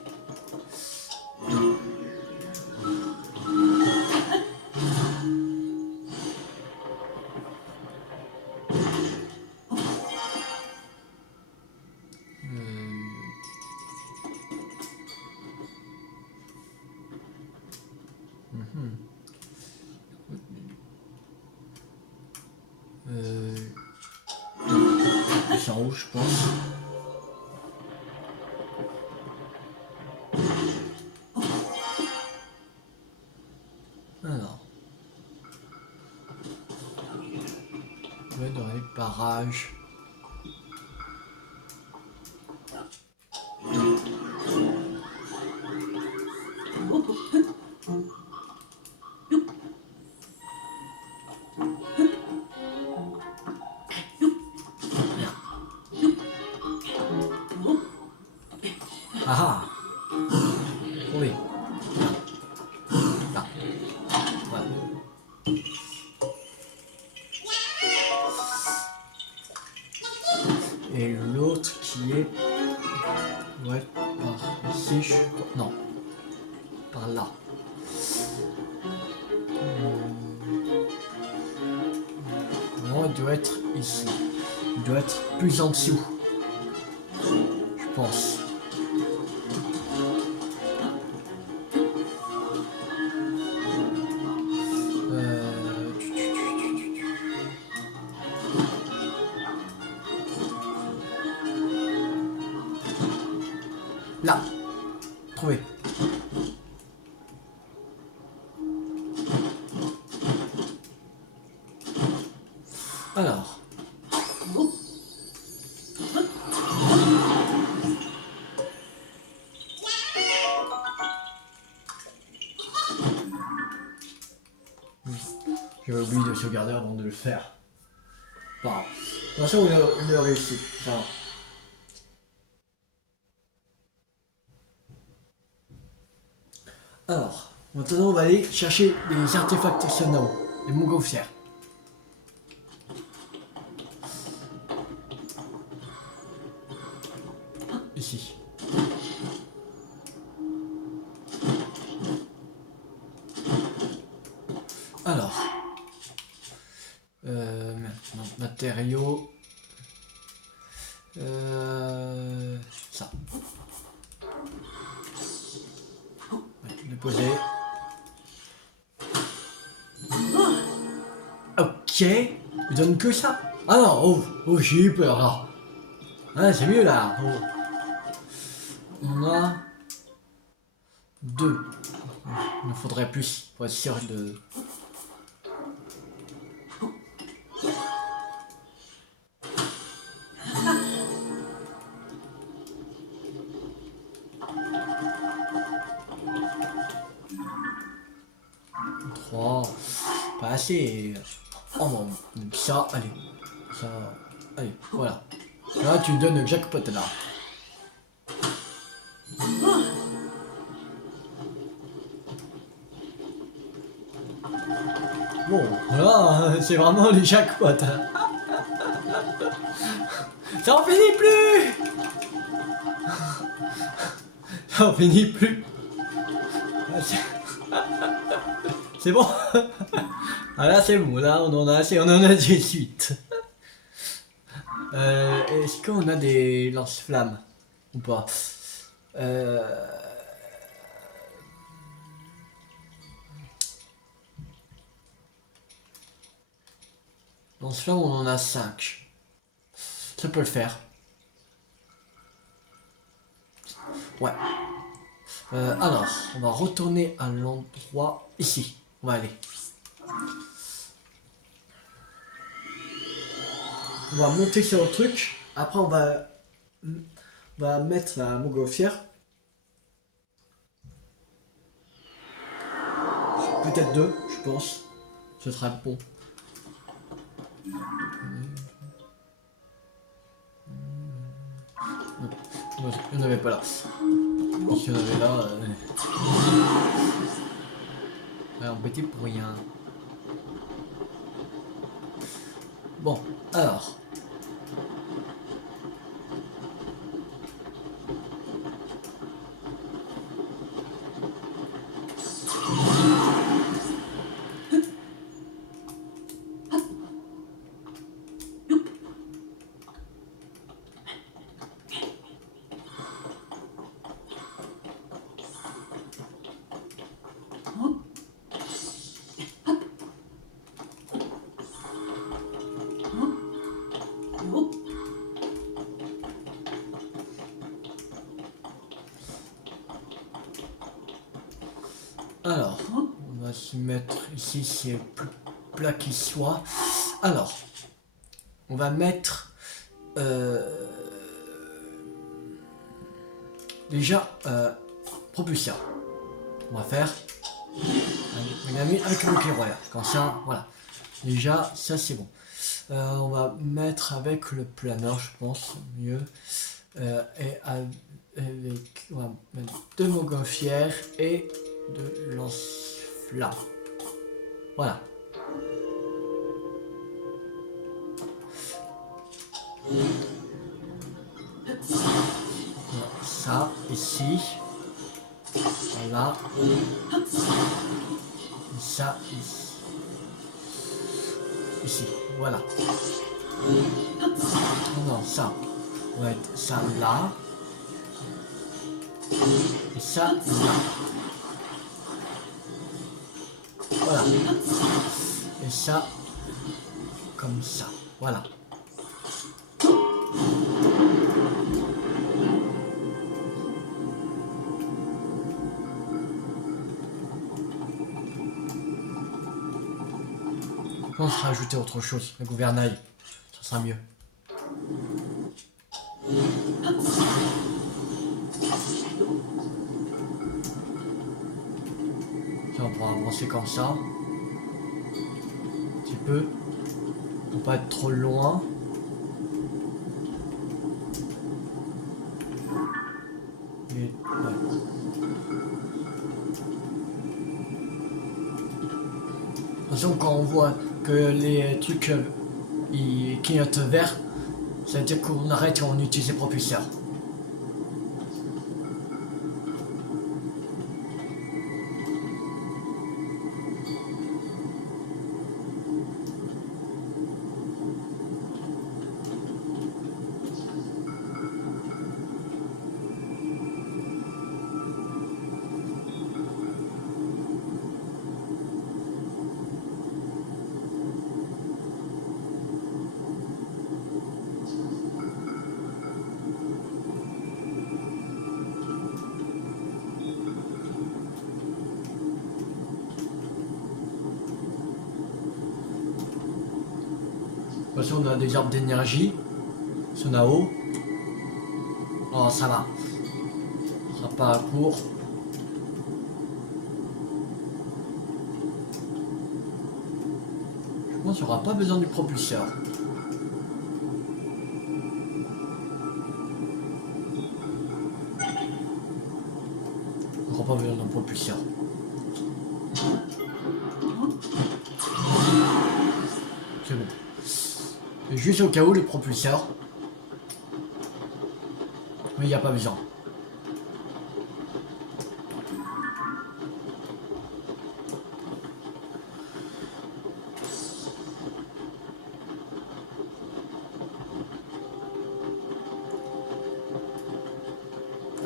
C'est en haut, je pense. Alors. Ouais, dans les parages. Ah ah. Oui. Là. Là. Voilà. Et l'autre qui est... Ouais, par ici, je... Non. Par là. Non, il doit être ici. Il doit être plus en dessous. Je pense. Là. Trouvé. Alors. J'avais oublié de sauvegarder avant de le faire. Pas grave. De toute façon, on a réussi. Ça va. Alors, maintenant on va aller chercher les artefacts sonores, les montgolfières. Ici. Alors, maintenant, matériaux, ça. Ouais, déposer. Ok, il donne que ça. Ah non, oh j'ai eu peur là. Ah, c'est mieux là. Oh. On a 2. Il nous faudrait plus pour être sûr de... Trois. Pas assez. Oh bon, ça, allez. Ça, allez, voilà. Là, tu donnes le jackpot là. Bon, là, c'est vraiment les jackpots. Ça en finit plus. Ça en finit plus. C'est bon. Ah là c'est bon, là on en a assez, on en a 18. Est-ce qu'on a des lance-flammes ou pas? Lance-flammes on en a 5. Ça peut le faire. Ouais. Alors, on va retourner à l'endroit ici. On va aller. On va monter sur le truc. Après, on va mettre la montgolfière. Peut-être 2, je pense. Ce sera bon. Non, il n'y en avait pas là. Si on avait là... embêté pour rien. Bon, alors... Alors, on va se mettre ici, c'est le plus plat qui soit. Alors, on va mettre déjà propulseur. On va faire une amie avec le clé royal. Comme ça, voilà. Déjà, ça c'est bon. On va mettre avec le planeur, je pense, mieux. Et avec, on va mettre 2 montgolfières et 2 lance-flammes. Voilà. Ça, ici. Voilà. Ça, ici. Ici, voilà. Non, ça. On va mettre ça là. Et ça là. Voilà. Et ça, comme ça. Voilà. On va rajouter autre chose, le gouvernail. Ça sera mieux. On va avancer comme ça. Un petit peu. Pour pas être trop loin. Et, ouais. De toute façon, quand on voit que les trucs ils clignotent vert, ça veut dire qu'on arrête et on utilise les propulseurs. De toute façon, on a des arbres d'énergie. C'est là-haut. Oh, ça va. Ça sera pas à court. Je pense qu'il n'y aura pas besoin du propulseur. On n'aura pas besoin d'un propulseur. C'est bon. Et juste au cas où le propulseur. Mais il n'y a pas besoin.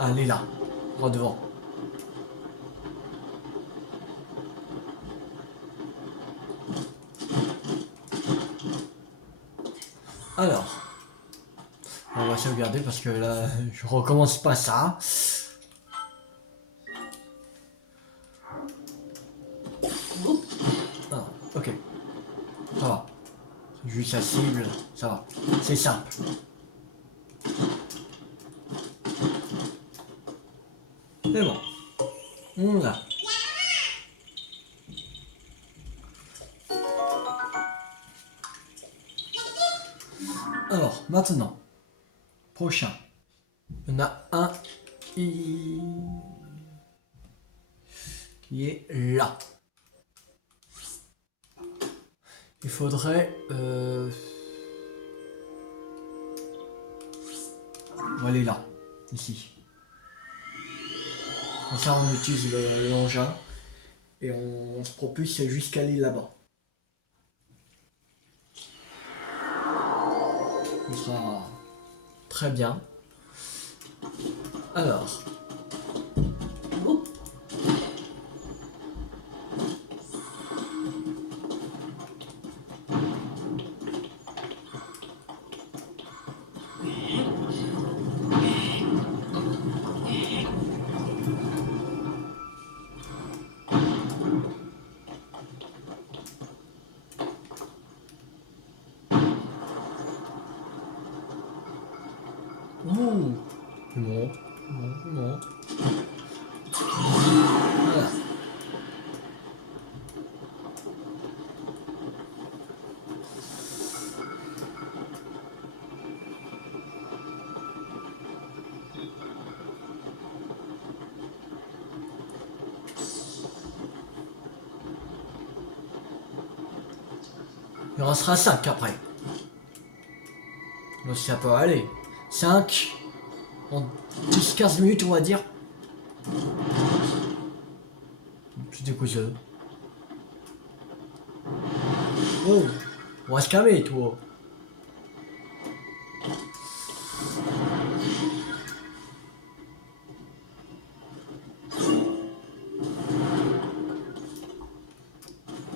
Ah, elle est là, droit devant. Alors, on va sauvegarder parce que là, je recommence pas ça. Ah, ok, ça va. C'est juste la cible, ça va. C'est simple. C'est bon. On l'a. Alors, maintenant, prochain. Il y en a un qui est là. Il faudrait... On va aller là, ici. Comme ça, on utilise l'engin et on se propulse jusqu'à l'île là-bas. Ce sera très bien. Alors. Ouh. Non, non, non. Voilà. Il en restera 5 après. Donc ça peut aller. 5 en 10-15 minutes on va dire. Plus des coups. Oh, on va se calmer toi.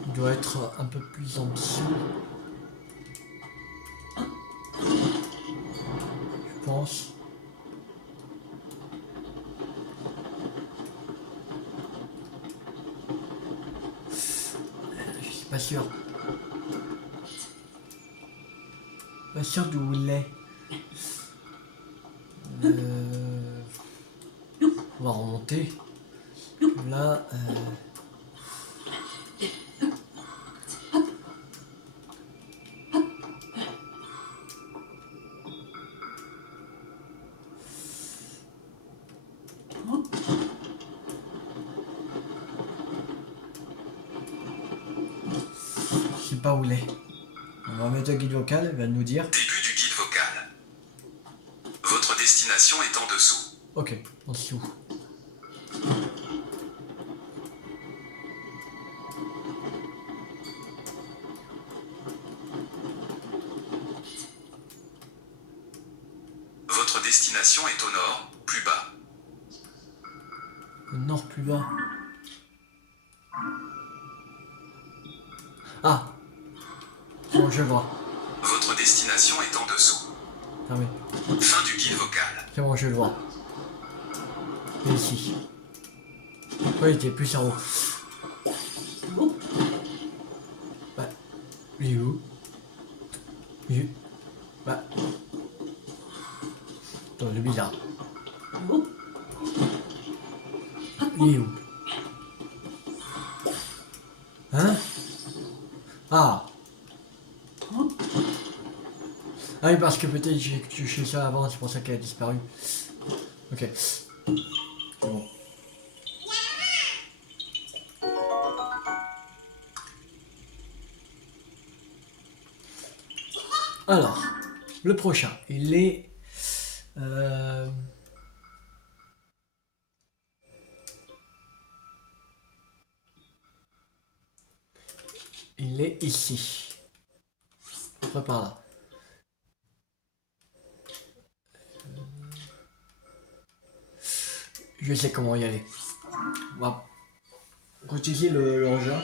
Il doit être un peu plus en dessous. Je pense. Je suis pas sûr. Pas sûr d'où il est. On va remonter. Là. pas où il est. On va mettre le guide vocal, il va nous dire. Début du guide vocal. Votre destination est en dessous. Ok, en dessous. Votre destination est au nord, plus bas. Au nord plus bas. Ah. Bon, je vois. Votre destination est en dessous. Ah oui. Fin du guide vocal. C'est bon, je le vois. Et ici. Oui, il était plus en haut. Ouais. Il est où? Il est... Bah. Attends, le bizarre. Il est où? Hein? Ah. Ah oui, parce que peut-être j'ai touché ça avant, c'est pour ça qu'elle a disparu. Ok. C'est bon. Alors, le prochain, il est... il est ici. Pas par là. Je sais comment y aller. On va utiliser l'engin.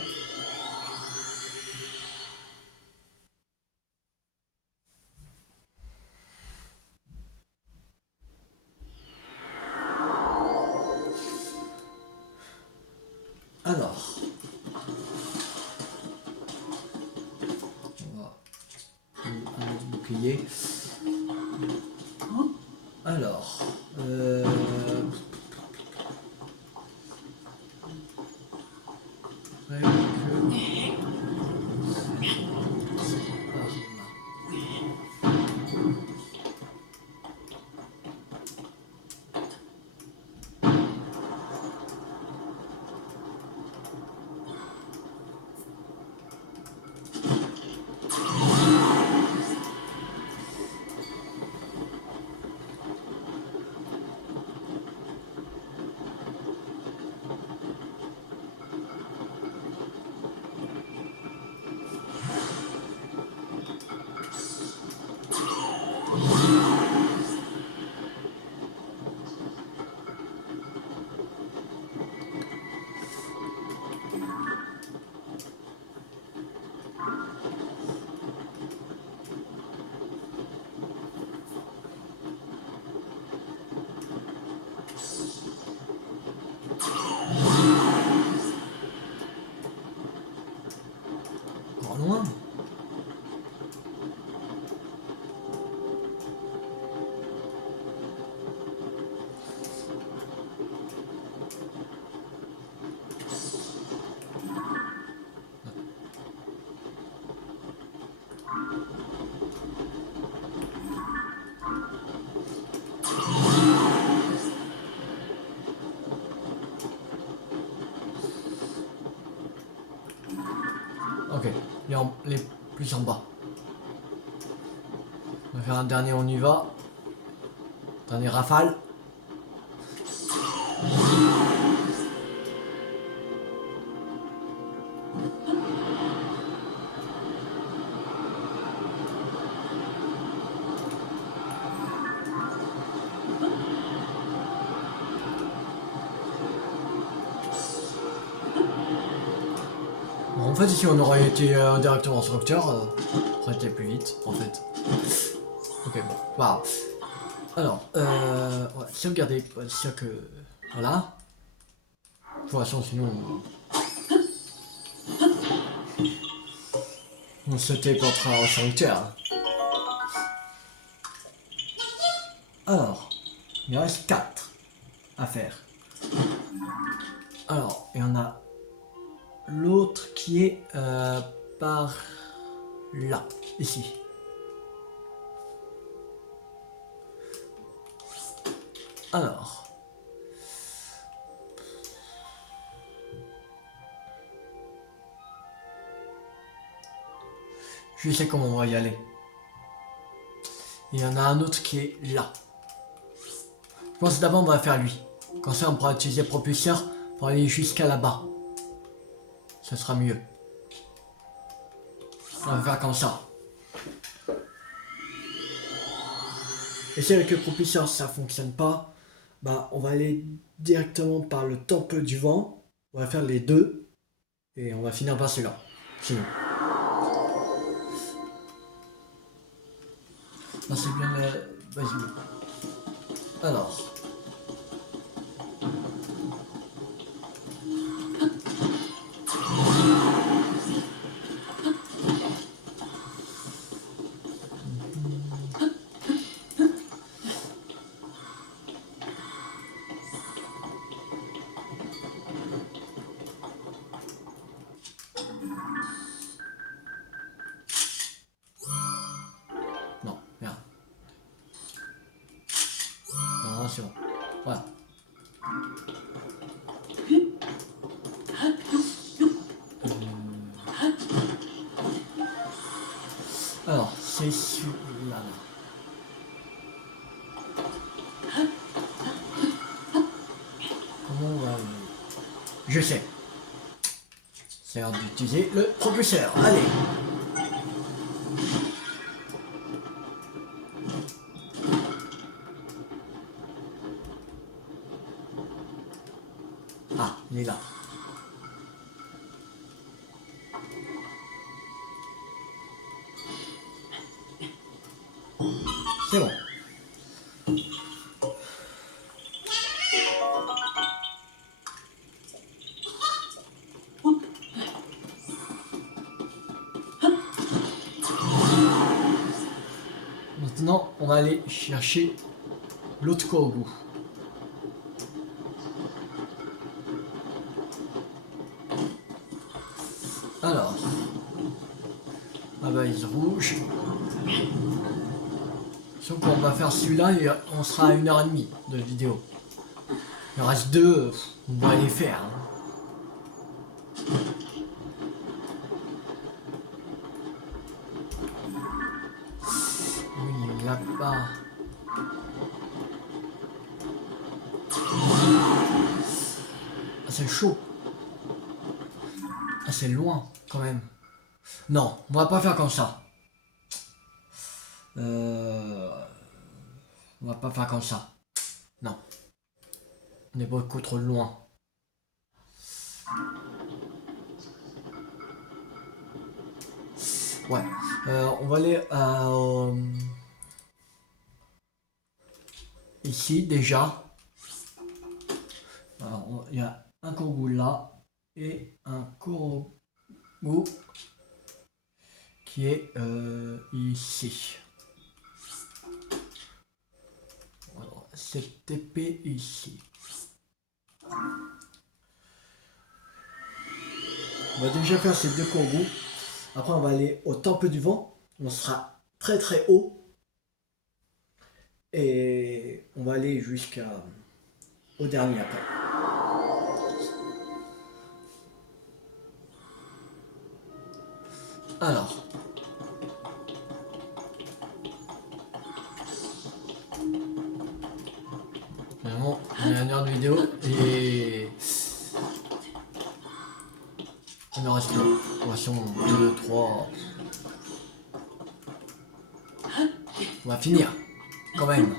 Alors, on va mettre le bouclier. Alors, ouais, encore loin. Ok, les plus en bas. On va faire un dernier, on y va. Dernier rafale. Bon, en fait, ici on aurait été directement sur Octeur, ça aurait été plus vite en fait. Ok, bon, voilà. Alors, ouais, sauvegarder, pour être sûr que. Voilà. De toute façon, sinon. On se téléportera au sanctuaire. Alors, il reste 4 à faire. Alors, il y en a l'autre qui est par là, ici. Alors. Je sais comment on va y aller. Il y en a un autre qui est là. Je pense d'abord on va faire lui. Comme ça on pourra utiliser le propulseur pour aller jusqu'à là-bas. Ce sera mieux. On va faire comme ça. Et si avec le propulseur ça fonctionne pas, bah on va aller directement par le temple du vent. On va faire les deux. Et on va finir par celui-là. C'est bon. Là c'est bien le... Vas-y. Alors. Non, merde. Non, c'est bon. Voilà. Alors, c'est celui-là. Comment on va... Je sais. C'est l'heure d'utiliser le propulseur. Allez. Ah, il est là. C'est bon. Maintenant, on va aller chercher l'autre Korogu. Alors, la balise rouge. Sauf qu'on va faire celui-là et on sera à 1h30 de vidéo. Il en reste 2, on va les faire. Hein. Oui, là-bas. Ah, c'est chaud. Ah, c'est loin quand même. Non, on va pas faire comme ça. On va pas faire comme ça. Non. On est beaucoup trop loin. Ouais. On va aller ici déjà. Alors, il y a un Korogu là et un Korogu qui est ici. Alors, cette épée ici. On va déjà faire ces deux Korogu. Après, on va aller au temple du vent. On sera très très haut. Et on va aller jusqu'au dernier après. Alors. Finalement, on est à 1h de vidéo et... Il en reste là. Poisson 2, 3. On va finir. Quand même.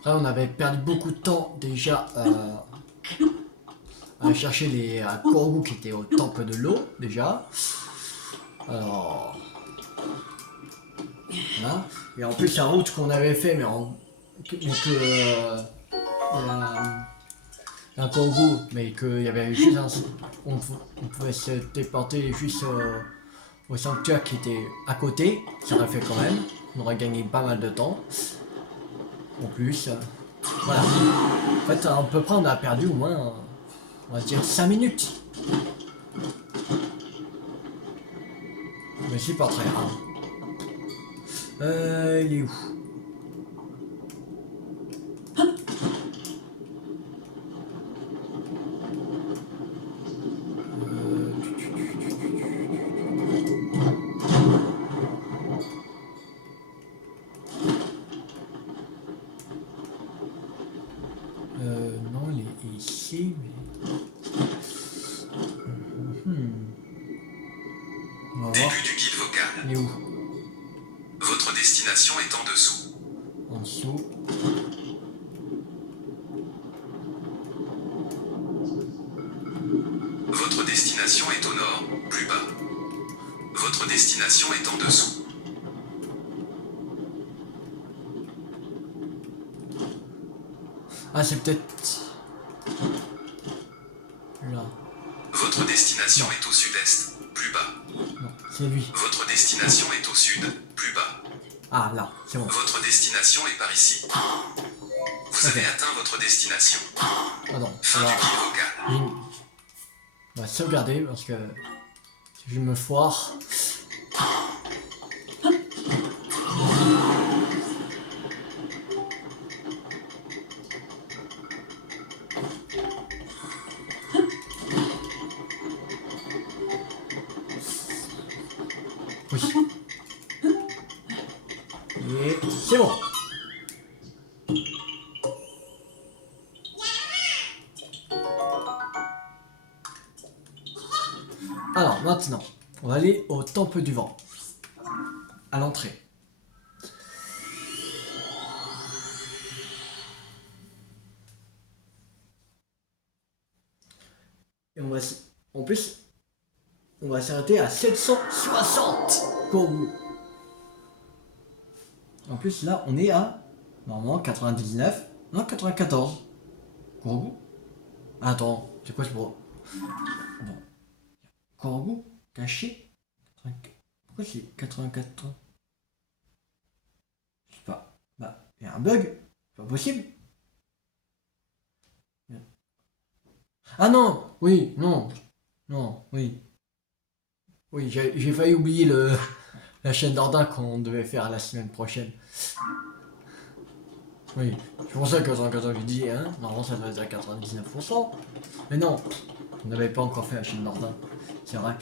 Après, on avait perdu beaucoup de temps déjà à chercher les Korogu qui étaient au temple de l'eau déjà. Alors. Voilà. Et en plus, la route qu'on avait fait, mais un Korogu, mais qu'il y avait juste on pouvait se déporter juste au sanctuaire qui était à côté. Ça aurait fait quand même. On aurait gagné pas mal de temps. En plus, voilà. En fait, à peu près, on a perdu au moins, on va dire 5 minutes. Mais c'est pas très grave. Il est où? Non, il est ici, mais... On va voir. Début du guide vocal. Il est où? Votre destination est en dessous. En dessous. Votre destination est au nord, plus bas. Votre destination est en dessous. Ah, c'est peut-être... Là. Votre destination est au sud-est, plus bas. Non, c'est lui. Votre destination est au sud, plus bas. Ah, là, c'est bon. Votre destination est par ici. Vous avez atteint votre destination. Pardon. Fin du guide vocal. On va sauvegarder parce que si je me foire... Oui. Et c'est bon. Alors maintenant, on va aller au Temple du Vent, à l'entrée. Et on va, en plus, on va s'arrêter à 760 Kourou. En plus, là, on est à, normalement, 99, non, 94 Kourou. Attends, c'est quoi ce bro? Bon. Kourou caché. Pourquoi c'est 84? Je sais pas. Bah, il y a un bug. C'est pas possible. Ah non! Oui, non. Non, oui. Oui, j'ai failli oublier la chaîne d'Ordin qu'on devait faire la semaine prochaine. Oui, c'est pour ça que quand j'ai dit, hein, normalement ça doit être à 99%. Mais non, on n'avait pas encore fait la chaîne d'Ordin. C'est vrai.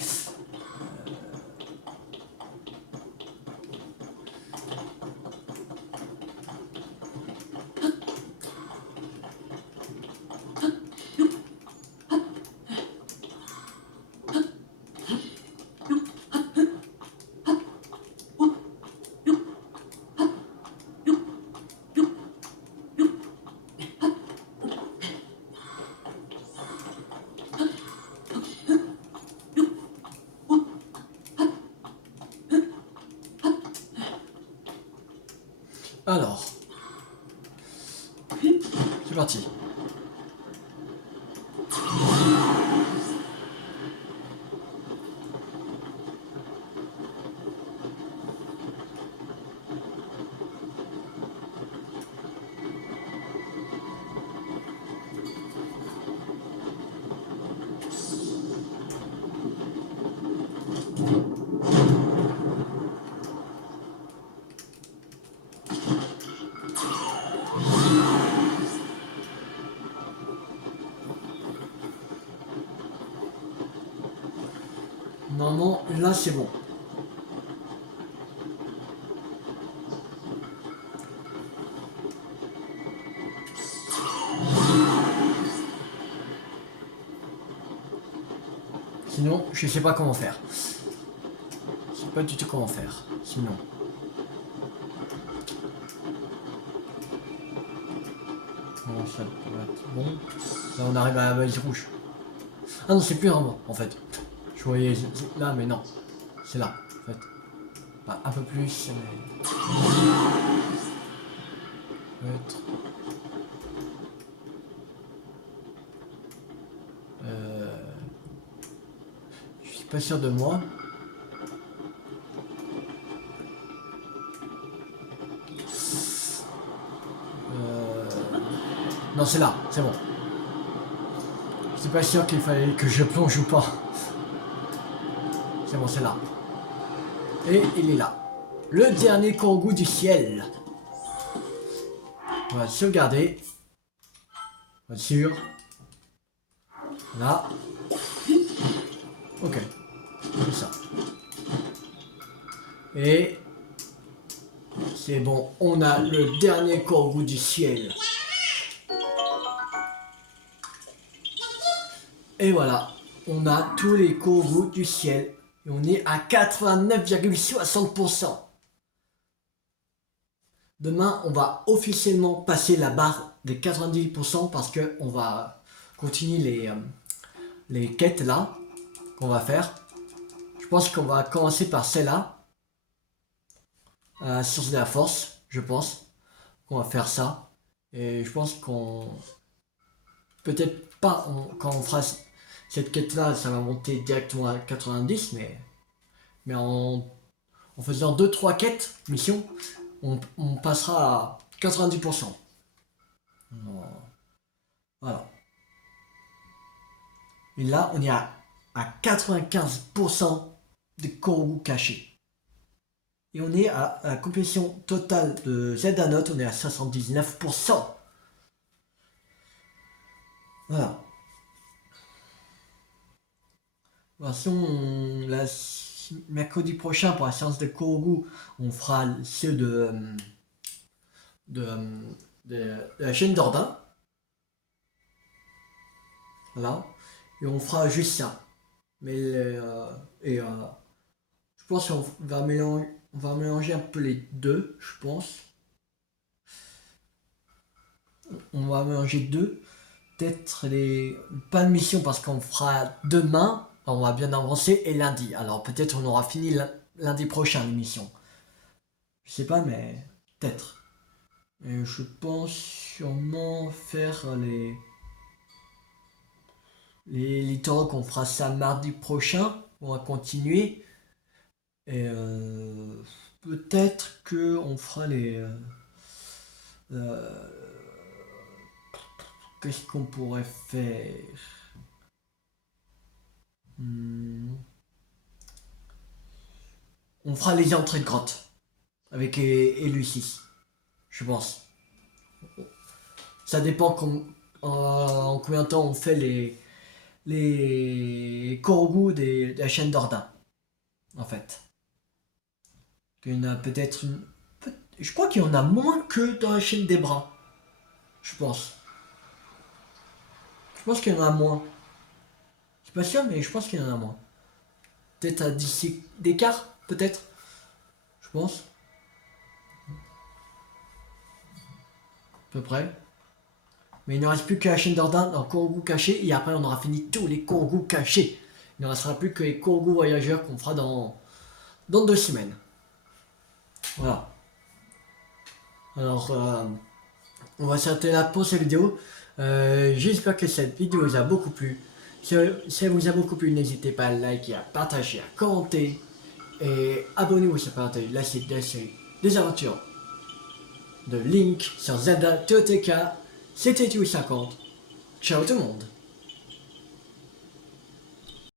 Alors, c'est parti. Normalement, là c'est bon. Sinon, je sais pas comment faire. Je sais pas du tout comment faire. Sinon. Bon, ça doit être bon. Là, on arrive à la balise rouge. Ah non, c'est plus vraiment, en fait. Je voyais là, mais non. C'est là, en fait. Bah, un peu plus, mais... Peut-être... Je suis pas sûr de moi. Non, c'est là, c'est bon. Je suis pas sûr qu'il fallait que je plonge ou pas. C'est bon, c'est là. Et il est là. Le dernier Kourou du ciel. On va sauvegarder. Bien sûr. Là. Ok. C'est ça. Et... c'est bon, on a le dernier Kourou du ciel. Et voilà, on a tous les Korogu du ciel. Et on est à 89,60%. Demain, on va officiellement passer la barre des 90% parce que on va continuer les quêtes là qu'on va faire. Je pense qu'on va commencer par celle-là. Source de la force, je pense qu'on va faire ça. Et je pense qu'on... Peut-être pas quand on fera cette quête-là, ça va monter directement à 90, mais en faisant 2-3 quêtes, missions, on passera à 90%. Voilà. Et là, on est à 95% de Korogu cachés. Et on est à la complétion totale de Zelda Note, on est à 79%. Voilà. De toute façon, mercredi prochain, pour la séance de Korogu, on fera ceux de la chaîne d'Ordin. Voilà. Et on fera juste ça. Mais je pense qu'on va mélanger un peu les deux, je pense. On va mélanger deux. Peut-être pas de mission parce qu'on fera demain, on va bien avancer, et lundi. Alors peut-être on aura fini lundi prochain l'émission. Je sais pas, mais peut-être. Et je pense sûrement faire les temps qu'on fera ça mardi prochain. On va continuer. Et peut-être que on fera qu'est-ce qu'on pourrait faire? On fera les entrées de grotte avec Lucie, je pense. Ça dépend en combien de temps on fait les Korogu de la chaîne d'Ordin, en fait. Il y en a peut-être je crois qu'il y en a moins que dans la chaîne des bras. Je pense. Je pense qu'il y en a moins. Je suis pas sûr, mais je pense qu'il y en a moins. Peut-être à 10 d'écart, peut-être. Je pense. À peu près. Mais il ne reste plus que la chaîne d'Ordin dans Korogu caché. Et après, on aura fini tous les Korogu cachés. Il ne restera plus que les Korogu voyageurs qu'on fera dans 2 semaines. Voilà. Alors, on va s'arrêter là pour cette vidéo. J'espère que cette vidéo vous a beaucoup plu. Si elle vous a beaucoup plu, n'hésitez pas à liker, à partager, à commenter. Et abonnez-vous si vous avez la série des aventures de Link sur Zelda TOTK. C'était Tio50. Ciao tout le monde.